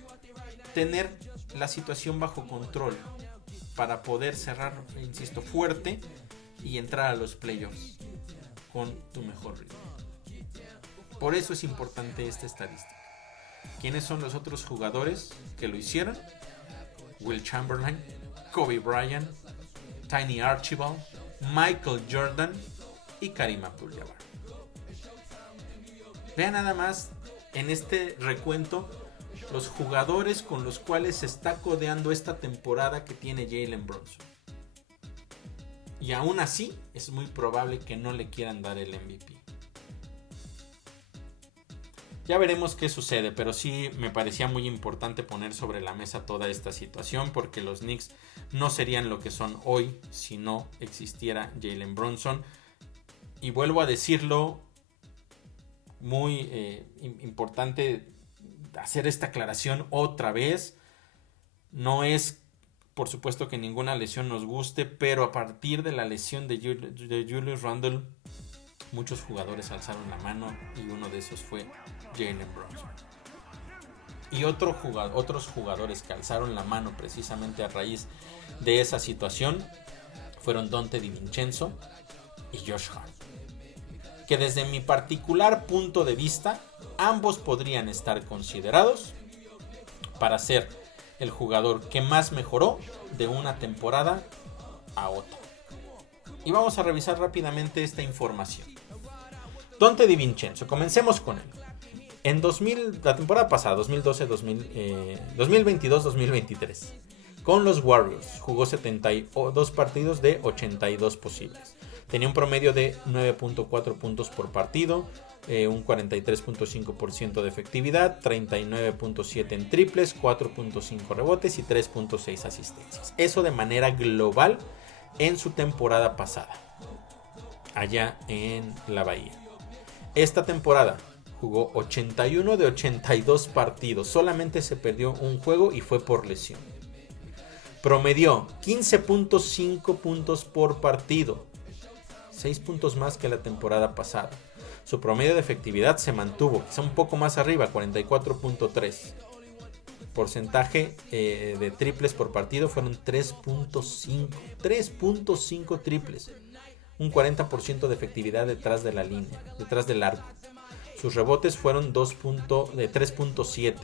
tener la situación bajo control para poder cerrar, insisto, fuerte y entrar a los playoffs con tu mejor ritmo. Por eso es importante esta estadística. ¿Quiénes son los otros jugadores que lo hicieron? Will Chamberlain, Kobe Bryant, Tiny Archibald, Michael Jordan y Kareem Abdul-Jabbar. Vean nada más en este recuento los jugadores con los cuales se está codeando esta temporada que tiene Jalen Brunson. Y aún así es muy probable que no le quieran dar el MVP. Ya veremos qué sucede, pero sí me parecía muy importante poner sobre la mesa toda esta situación, porque los Knicks no serían lo que son hoy si no existiera Jalen Brunson. Y vuelvo a decirlo, muy importante hacer esta aclaración otra vez. No es, por supuesto, que ninguna lesión nos guste, pero a partir de la lesión de Julius Randle, muchos jugadores alzaron la mano y uno de esos fue Jalen Brunson. Y otros jugadores que alzaron la mano precisamente a raíz de esa situación fueron Donte DiVincenzo y Josh Hart, que desde mi particular punto de vista ambos podrían estar considerados para ser el jugador que más mejoró de una temporada a otra. Y vamos a revisar rápidamente esta información. Donte DiVincenzo, comencemos con él. En la temporada pasada, 2022-2023, con los Warriors jugó 72 partidos de 82 posibles. Tenía un promedio de 9.4 puntos por partido, un 43.5% de efectividad, 39.7 en triples, 4.5 rebotes y 3.6 asistencias. Eso de manera global en su temporada pasada, allá en la Bahía. Esta temporada jugó 81 de 82 partidos, solamente se perdió un juego y fue por lesión. Promedió 15.5 puntos por partido, 6 puntos más que la temporada pasada. Su promedio de efectividad se mantuvo, quizá un poco más arriba, 44.3. Porcentaje de triples por partido fueron 3.5 triples. Un 40% de efectividad detrás de la línea, detrás del arco. Sus rebotes fueron de 3.7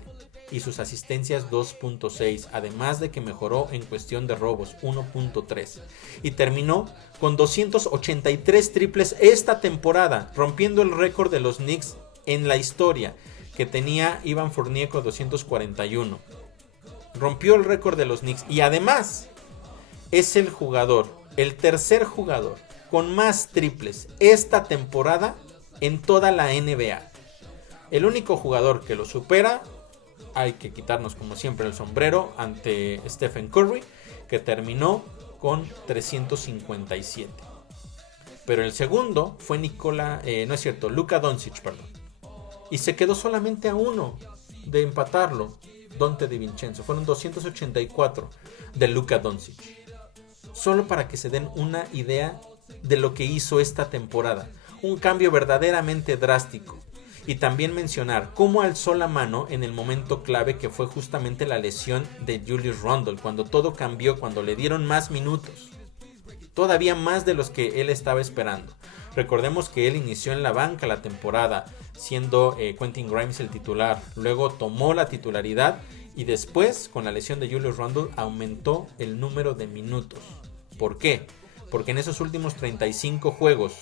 y sus asistencias 2.6, además de que mejoró en cuestión de robos 1.3 y terminó con 283 triples esta temporada, rompiendo el récord de los Knicks en la historia que tenía Evan Fournier con 241. Rompió el récord de los Knicks y además es el tercer jugador con más triples esta temporada en toda la NBA. El único jugador que lo supera, hay que quitarnos como siempre el sombrero ante Stephen Curry, que terminó con 357. Pero el segundo fue Luka Doncic, y se quedó solamente a uno de empatarlo, Donte DiVincenzo. Fueron 284 de Luka Doncic. Solo para que se den una idea de lo que hizo esta temporada. Un cambio verdaderamente drástico. Y también mencionar cómo alzó la mano en el momento clave, que fue justamente la lesión de Julius Randle, cuando todo cambió, cuando le dieron más minutos, todavía más de los que él estaba esperando. Recordemos que él inició en la banca la temporada, siendo Quentin Grimes el titular, luego tomó la titularidad y después, con la lesión de Julius Randle, aumentó el número de minutos. ¿Por qué? Porque en esos últimos 35 juegos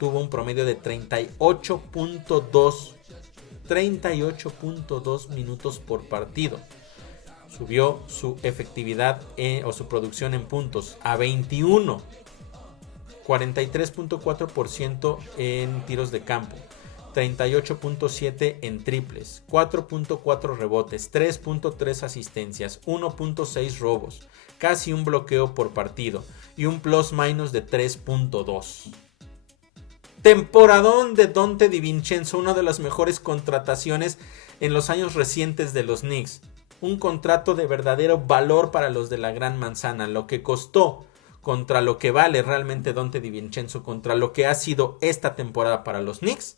tuvo un promedio de 38.2 minutos por partido. Subió su efectividad o su producción en puntos a 21, 43.4% en tiros de campo, 38.7 en triples, 4.4 rebotes, 3.3 asistencias, 1.6 robos, casi un bloqueo por partido y un plus minus de 3.2. Temporadón de Donte DiVincenzo, una de las mejores contrataciones en los años recientes de los Knicks. Un contrato de verdadero valor para los de la Gran Manzana. Lo que costó contra lo que vale realmente Donte DiVincenzo, contra lo que ha sido esta temporada para los Knicks,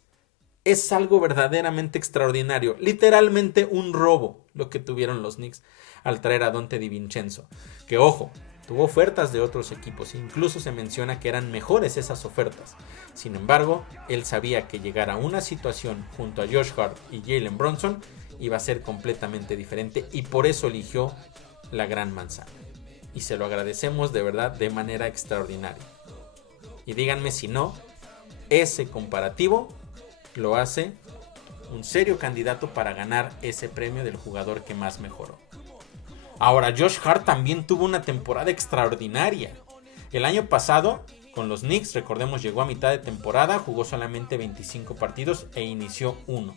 es algo verdaderamente extraordinario. Literalmente un robo lo que tuvieron los Knicks al traer a Donte DiVincenzo. Que ojo, tuvo ofertas de otros equipos, incluso se menciona que eran mejores esas ofertas. Sin embargo, él sabía que llegar a una situación junto a Josh Hart y Jalen Brunson iba a ser completamente diferente y por eso eligió la Gran Manzana. Y se lo agradecemos de verdad de manera extraordinaria. Y díganme si no, ese comparativo lo hace un serio candidato para ganar ese premio del jugador que más mejoró. Ahora, Josh Hart también tuvo una temporada extraordinaria. El año pasado, con los Knicks, recordemos, llegó a mitad de temporada, jugó solamente 25 partidos e inició 1.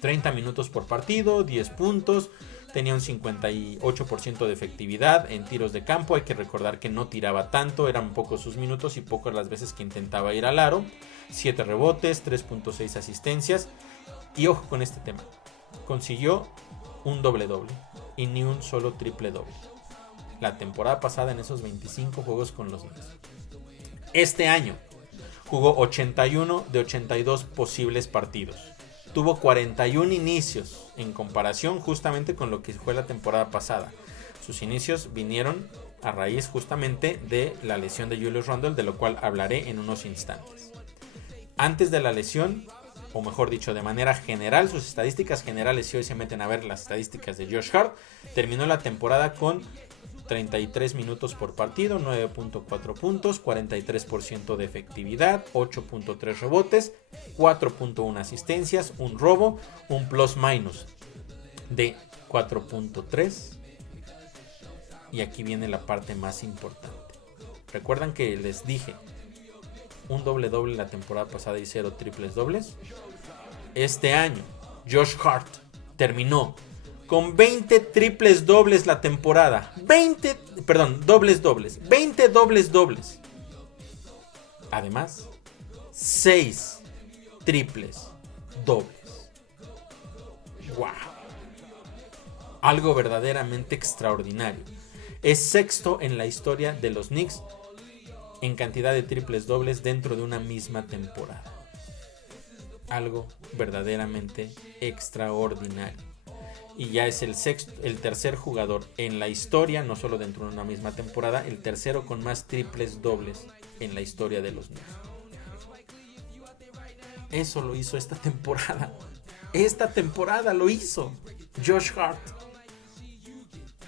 30 minutos por partido, 10 puntos, tenía un 58% de efectividad en tiros de campo. Hay que recordar que no tiraba tanto, eran pocos sus minutos y pocas las veces que intentaba ir al aro. 7 rebotes, 3.6 asistencias. Y ojo con este tema, consiguió un doble-doble y ni un solo triple-doble la temporada pasada en esos 25 juegos con los Knicks. Este año jugó 81 de 82 posibles partidos. Tuvo 41 inicios en comparación justamente con lo que fue la temporada pasada. Sus inicios vinieron a raíz justamente de la lesión de Julius Randle, de lo cual hablaré en unos instantes. Antes de la lesión, o mejor dicho, de manera general, sus estadísticas generales, si hoy se meten a ver las estadísticas de Josh Hart, terminó la temporada con 33 minutos por partido, 9.4 puntos, 43% de efectividad, 8.3 rebotes, 4.1 asistencias, un robo, un plus minus de 4.3. Y aquí viene la parte más importante. ¿Recuerdan que les dije un doble la temporada pasada y 0 triples dobles? Este año Josh Hart terminó con 20 triples dobles la temporada. 20 dobles dobles. Además, 6 triples dobles. ¡Wow! Algo verdaderamente extraordinario. Es sexto en la historia de los Knicks en cantidad de triples dobles dentro de una misma temporada. Algo verdaderamente extraordinario. Y ya es el tercer jugador en la historia, no solo dentro de una misma temporada, el tercero con más triples dobles en la historia de los Knicks. Eso lo hizo esta temporada. Esta temporada lo hizo Josh Hart.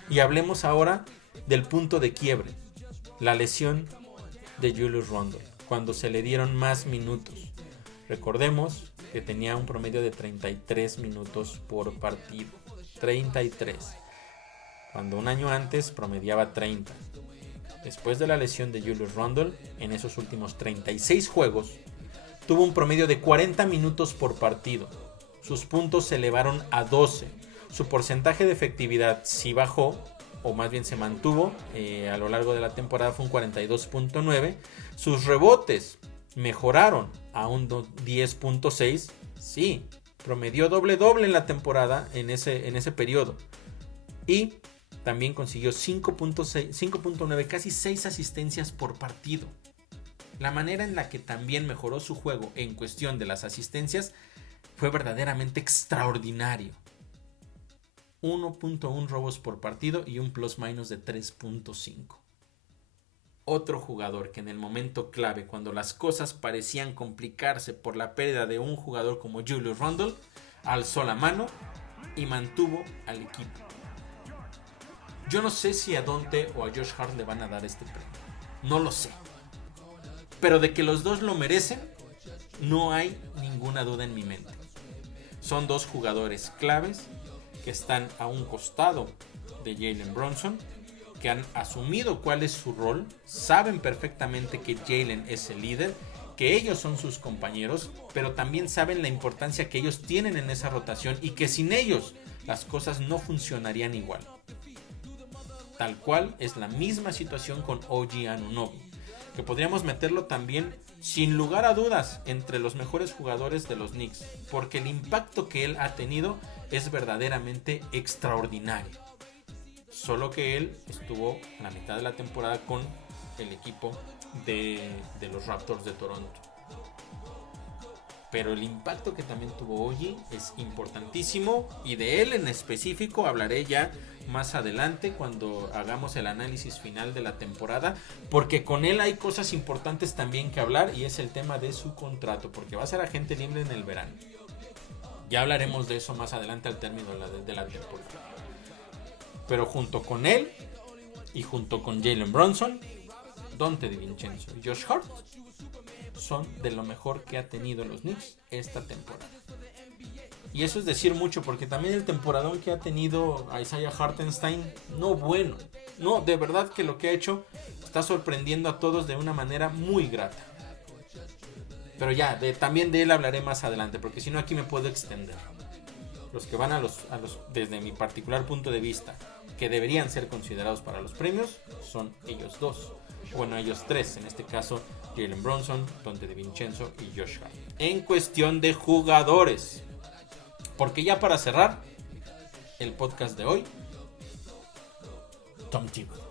Y hablemos ahora del punto de quiebre, la lesión de Julius Randle, cuando se le dieron más minutos. Recordemos que tenía un promedio de 33 minutos por partido. 33. Cuando un año antes promediaba 30. Después de la lesión de Julius Randle, en esos últimos 36 juegos, tuvo un promedio de 40 minutos por partido. Sus puntos se elevaron a 12. Su porcentaje de efectividad sí bajó, o más bien se mantuvo a lo largo de la temporada, fue un 42.9. Sus rebotes mejoraron a un 10.6. Sí, promedió doble en la temporada en ese periodo. Y también consiguió 5.9, casi 6 asistencias por partido. La manera en la que también mejoró su juego en cuestión de las asistencias fue verdaderamente extraordinario. 1.1 robos por partido y un plus minus de 3.5. Otro jugador que en el momento clave, cuando las cosas parecían complicarse por la pérdida de un jugador como Julius Randle, alzó la mano y mantuvo al equipo. Yo no sé si a Dante o a Josh Hart le van a dar este premio. No lo sé. Pero de que los dos lo merecen, no hay ninguna duda en mi mente. Son dos jugadores claves que están a un costado de Jalen Brunson, que han asumido cuál es su rol, saben perfectamente que Jalen es el líder, que ellos son sus compañeros, pero también saben la importancia que ellos tienen en esa rotación y que sin ellos las cosas no funcionarían igual. Tal cual es la misma situación con OG Anunoby, que podríamos meterlo también sin lugar a dudas entre los mejores jugadores de los Knicks, porque el impacto que él ha tenido es verdaderamente extraordinario. Solo que él estuvo a la mitad de la temporada con el equipo de los Raptors de Toronto. Pero el impacto que también tuvo OG es importantísimo, y de él en específico hablaré ya más adelante cuando hagamos el análisis final de la temporada, porque con él hay cosas importantes también que hablar, y es el tema de su contrato, porque va a ser agente libre en el verano. Ya hablaremos de eso más adelante al término de la temporada. Pero junto con él y junto con Jalen Brunson, Dante DiVincenzo y Josh Hart son de lo mejor que ha tenido los Knicks esta temporada. Y eso es decir mucho, porque también el temporadón que ha tenido Isaiah Hartenstein, no, de verdad que lo que ha hecho está sorprendiendo a todos de una manera muy grata. Pero ya, también de él hablaré más adelante, porque si no aquí me puedo extender. Los que van a los desde mi particular punto de vista, que deberían ser considerados para los premios, son ellos dos. Bueno, ellos tres, en este caso Jalen Brunson, Dante DiVincenzo y Josh Hart. En cuestión de jugadores, porque ya para cerrar el podcast de hoy, Tom Thibodeau.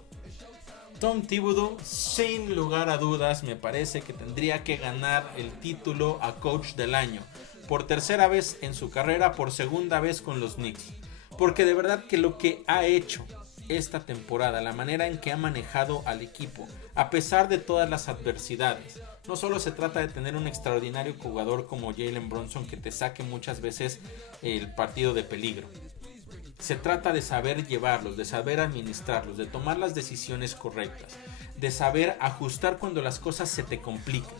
Tom Thibodeau, sin lugar a dudas, me parece que tendría que ganar el título a Coach del Año. Por tercera vez en su carrera, por segunda vez con los Knicks. Porque de verdad que lo que ha hecho esta temporada, la manera en que ha manejado al equipo, a pesar de todas las adversidades. No solo se trata de tener un extraordinario jugador como Jalen Brunson que te saque muchas veces el partido de peligro. Se trata de saber llevarlos, de saber administrarlos, de tomar las decisiones correctas, de saber ajustar cuando las cosas se te complican.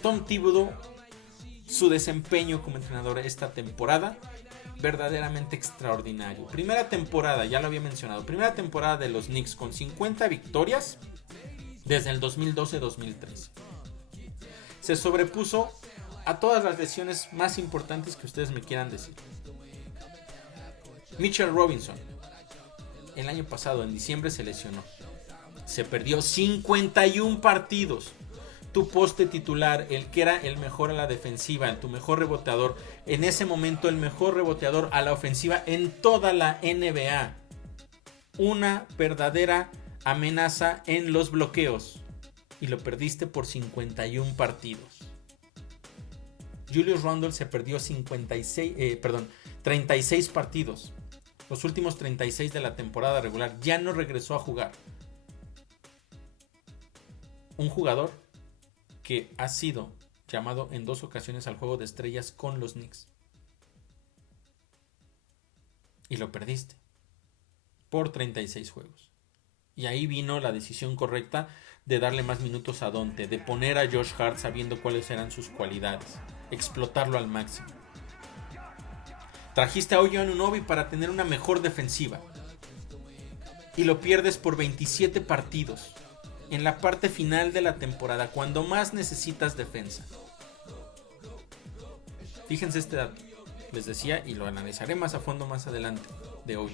Tom Thibodeau, su desempeño como entrenador esta temporada, verdaderamente extraordinario. Primera temporada, ya lo había mencionado, primera temporada de los Knicks con 50 victorias, desde el 2012-2013. Se sobrepuso a todas las lesiones más importantes que ustedes me quieran decir. Mitchell Robinson, el año pasado, en diciembre, se lesionó. Se perdió 51 partidos. Tu poste titular, el que era el mejor a la defensiva, tu mejor reboteador, en ese momento el mejor reboteador a la ofensiva en toda la NBA. Una verdadera amenaza en los bloqueos. Y lo perdiste por 51 partidos. Julius Randle se perdió 36 partidos. Los últimos 36 de la temporada regular. Ya no regresó a jugar. Un jugador que ha sido llamado en 2 ocasiones al juego de estrellas con los Knicks. Y lo perdiste por 36 juegos. Y ahí vino la decisión correcta de darle más minutos a Donte, de poner a Josh Hart sabiendo cuáles eran sus cualidades, explotarlo al máximo. Trajiste a OG Anunoby para tener una mejor defensiva y lo pierdes por 27 partidos en la parte final de la temporada, cuando más necesitas defensa. Fíjense este dato, les decía, y lo analizaré más a fondo más adelante, de hoy.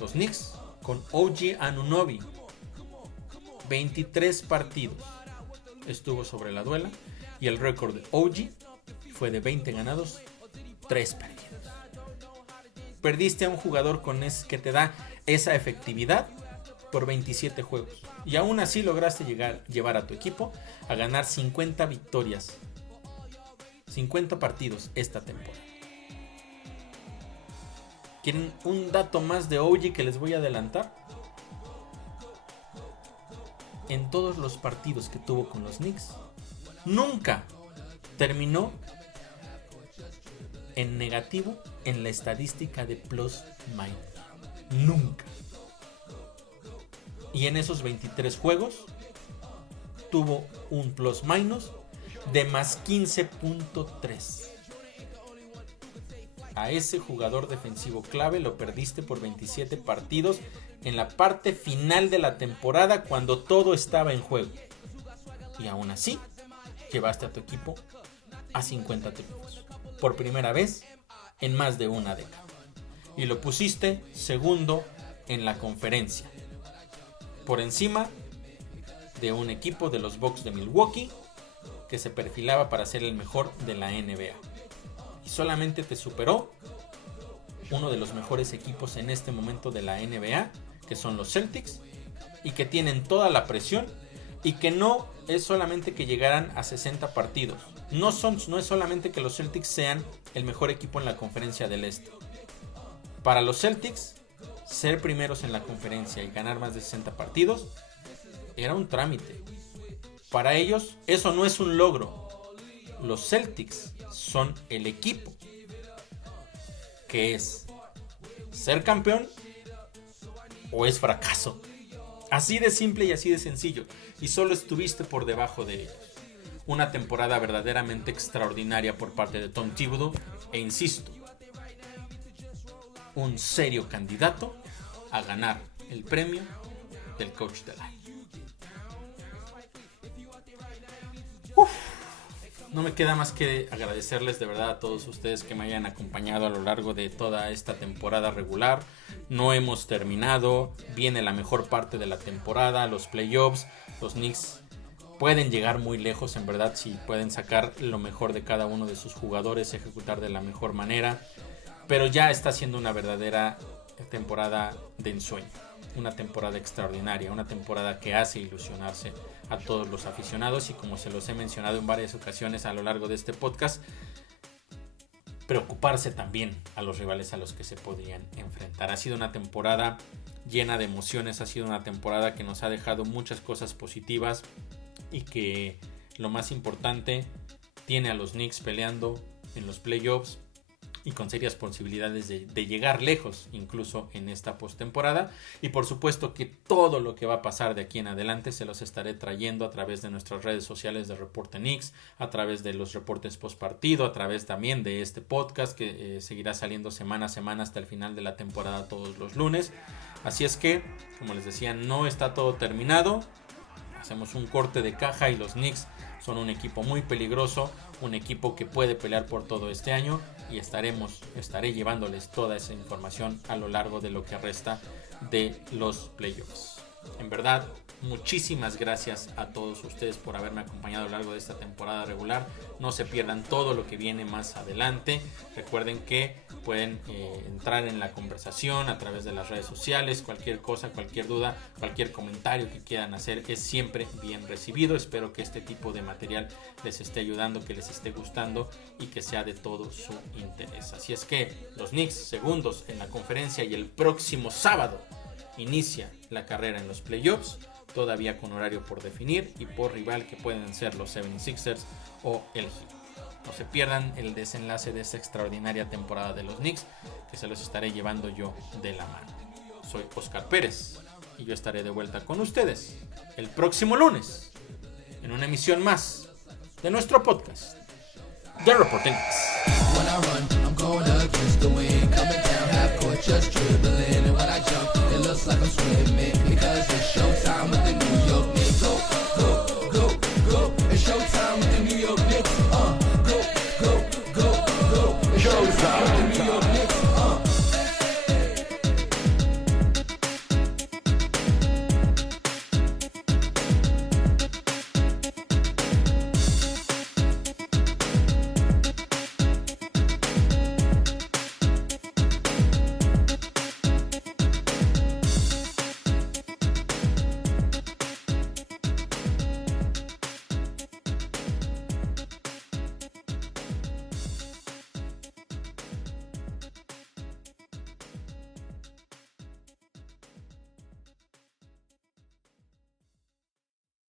Los Knicks con OG Anunoby, 23 partidos estuvo sobre la duela, y el récord de OG fue de 20 ganados, 3 perdidos. Perdiste a un jugador que te da esa efectividad por 27 juegos, y aún así lograste llevar a tu equipo a ganar 50 victorias, 50 partidos esta temporada. ¿Quieren un dato más de OG que les voy a adelantar? En todos los partidos que tuvo con los Knicks, nunca terminó en negativo en la estadística de plus-minus. Nunca. Y en esos 23 juegos tuvo un plus-minus de más 15.3. A ese jugador defensivo clave lo perdiste por 27 partidos en la parte final de la temporada, cuando todo estaba en juego. Y aún así, llevaste a tu equipo a 50 triunfos. Por primera vez en más de una década. Y lo pusiste segundo en la conferencia, por encima de un equipo de los Bucks de Milwaukee que se perfilaba para ser el mejor de la NBA. Y solamente te superó uno de los mejores equipos en este momento de la NBA, que son los Celtics, y que tienen toda la presión, y que no es solamente que llegaran a 60 partidos. No es solamente que los Celtics sean el mejor equipo en la conferencia del Este. Para los Celtics, ser primeros en la conferencia y ganar más de 60 partidos era un trámite. Para ellos, eso no es un logro. Los Celtics son el equipo que es ser campeón o es fracaso. Así de simple y así de sencillo. Y solo estuviste por debajo de ellos. Una temporada verdaderamente extraordinaria por parte de Tom Thibodeau. E insisto, un serio candidato a ganar el premio del Coach del Año. No me queda más que agradecerles de verdad a todos ustedes que me hayan acompañado a lo largo de toda esta temporada regular. No hemos terminado, viene la mejor parte de la temporada, los playoffs. Los Knicks pueden llegar muy lejos, en verdad, si pueden sacar lo mejor de cada uno de sus jugadores, ejecutar de la mejor manera. Pero ya está siendo una verdadera temporada de ensueño, una temporada extraordinaria, una temporada que hace ilusionarse a todos los aficionados, y como se los he mencionado en varias ocasiones a lo largo de este podcast, preocuparse también a los rivales a los que se podrían enfrentar. Ha sido una temporada llena de emociones, ha sido una temporada que nos ha dejado muchas cosas positivas, y que, lo más importante, tiene a los Knicks peleando en los playoffs y con serias posibilidades de llegar lejos, incluso en esta postemporada. Y por supuesto que todo lo que va a pasar de aquí en adelante se los estaré trayendo a través de nuestras redes sociales de Reporte Knicks, a través de los reportes post partido, a través también de este podcast que seguirá saliendo semana a semana hasta el final de la temporada, todos los lunes. Así es que, como les decía, no está todo terminado. hacemos un corte de caja y los Knicks son un equipo muy peligroso, un equipo que puede pelear por todo este año y estaré llevándoles toda esa información a lo largo de lo que resta de los playoffs. En verdad, muchísimas gracias a todos ustedes por haberme acompañado a lo largo de esta temporada regular. No se pierdan todo lo que viene más adelante. Recuerden que pueden entrar en la conversación a través de las redes sociales. Cualquier cosa, cualquier duda, cualquier comentario que quieran hacer es siempre bien recibido. Espero que este tipo de material les esté ayudando, que les esté gustando y que sea de todo su interés. Así es que los Knicks segundos en la conferencia y el próximo sábado inicia la carrera en los playoffs, todavía con horario por definir y por rival que pueden ser los 76ers o el Heat. No se pierdan el desenlace de esta extraordinaria temporada de los Knicks, que se los estaré llevando yo de la mano. Soy Oscar Pérez y yo estaré de vuelta con ustedes el próximo lunes en una emisión más de nuestro podcast The Reporting Knicks. When I run, I'm going against the wind. Coming down half court, just dribbling.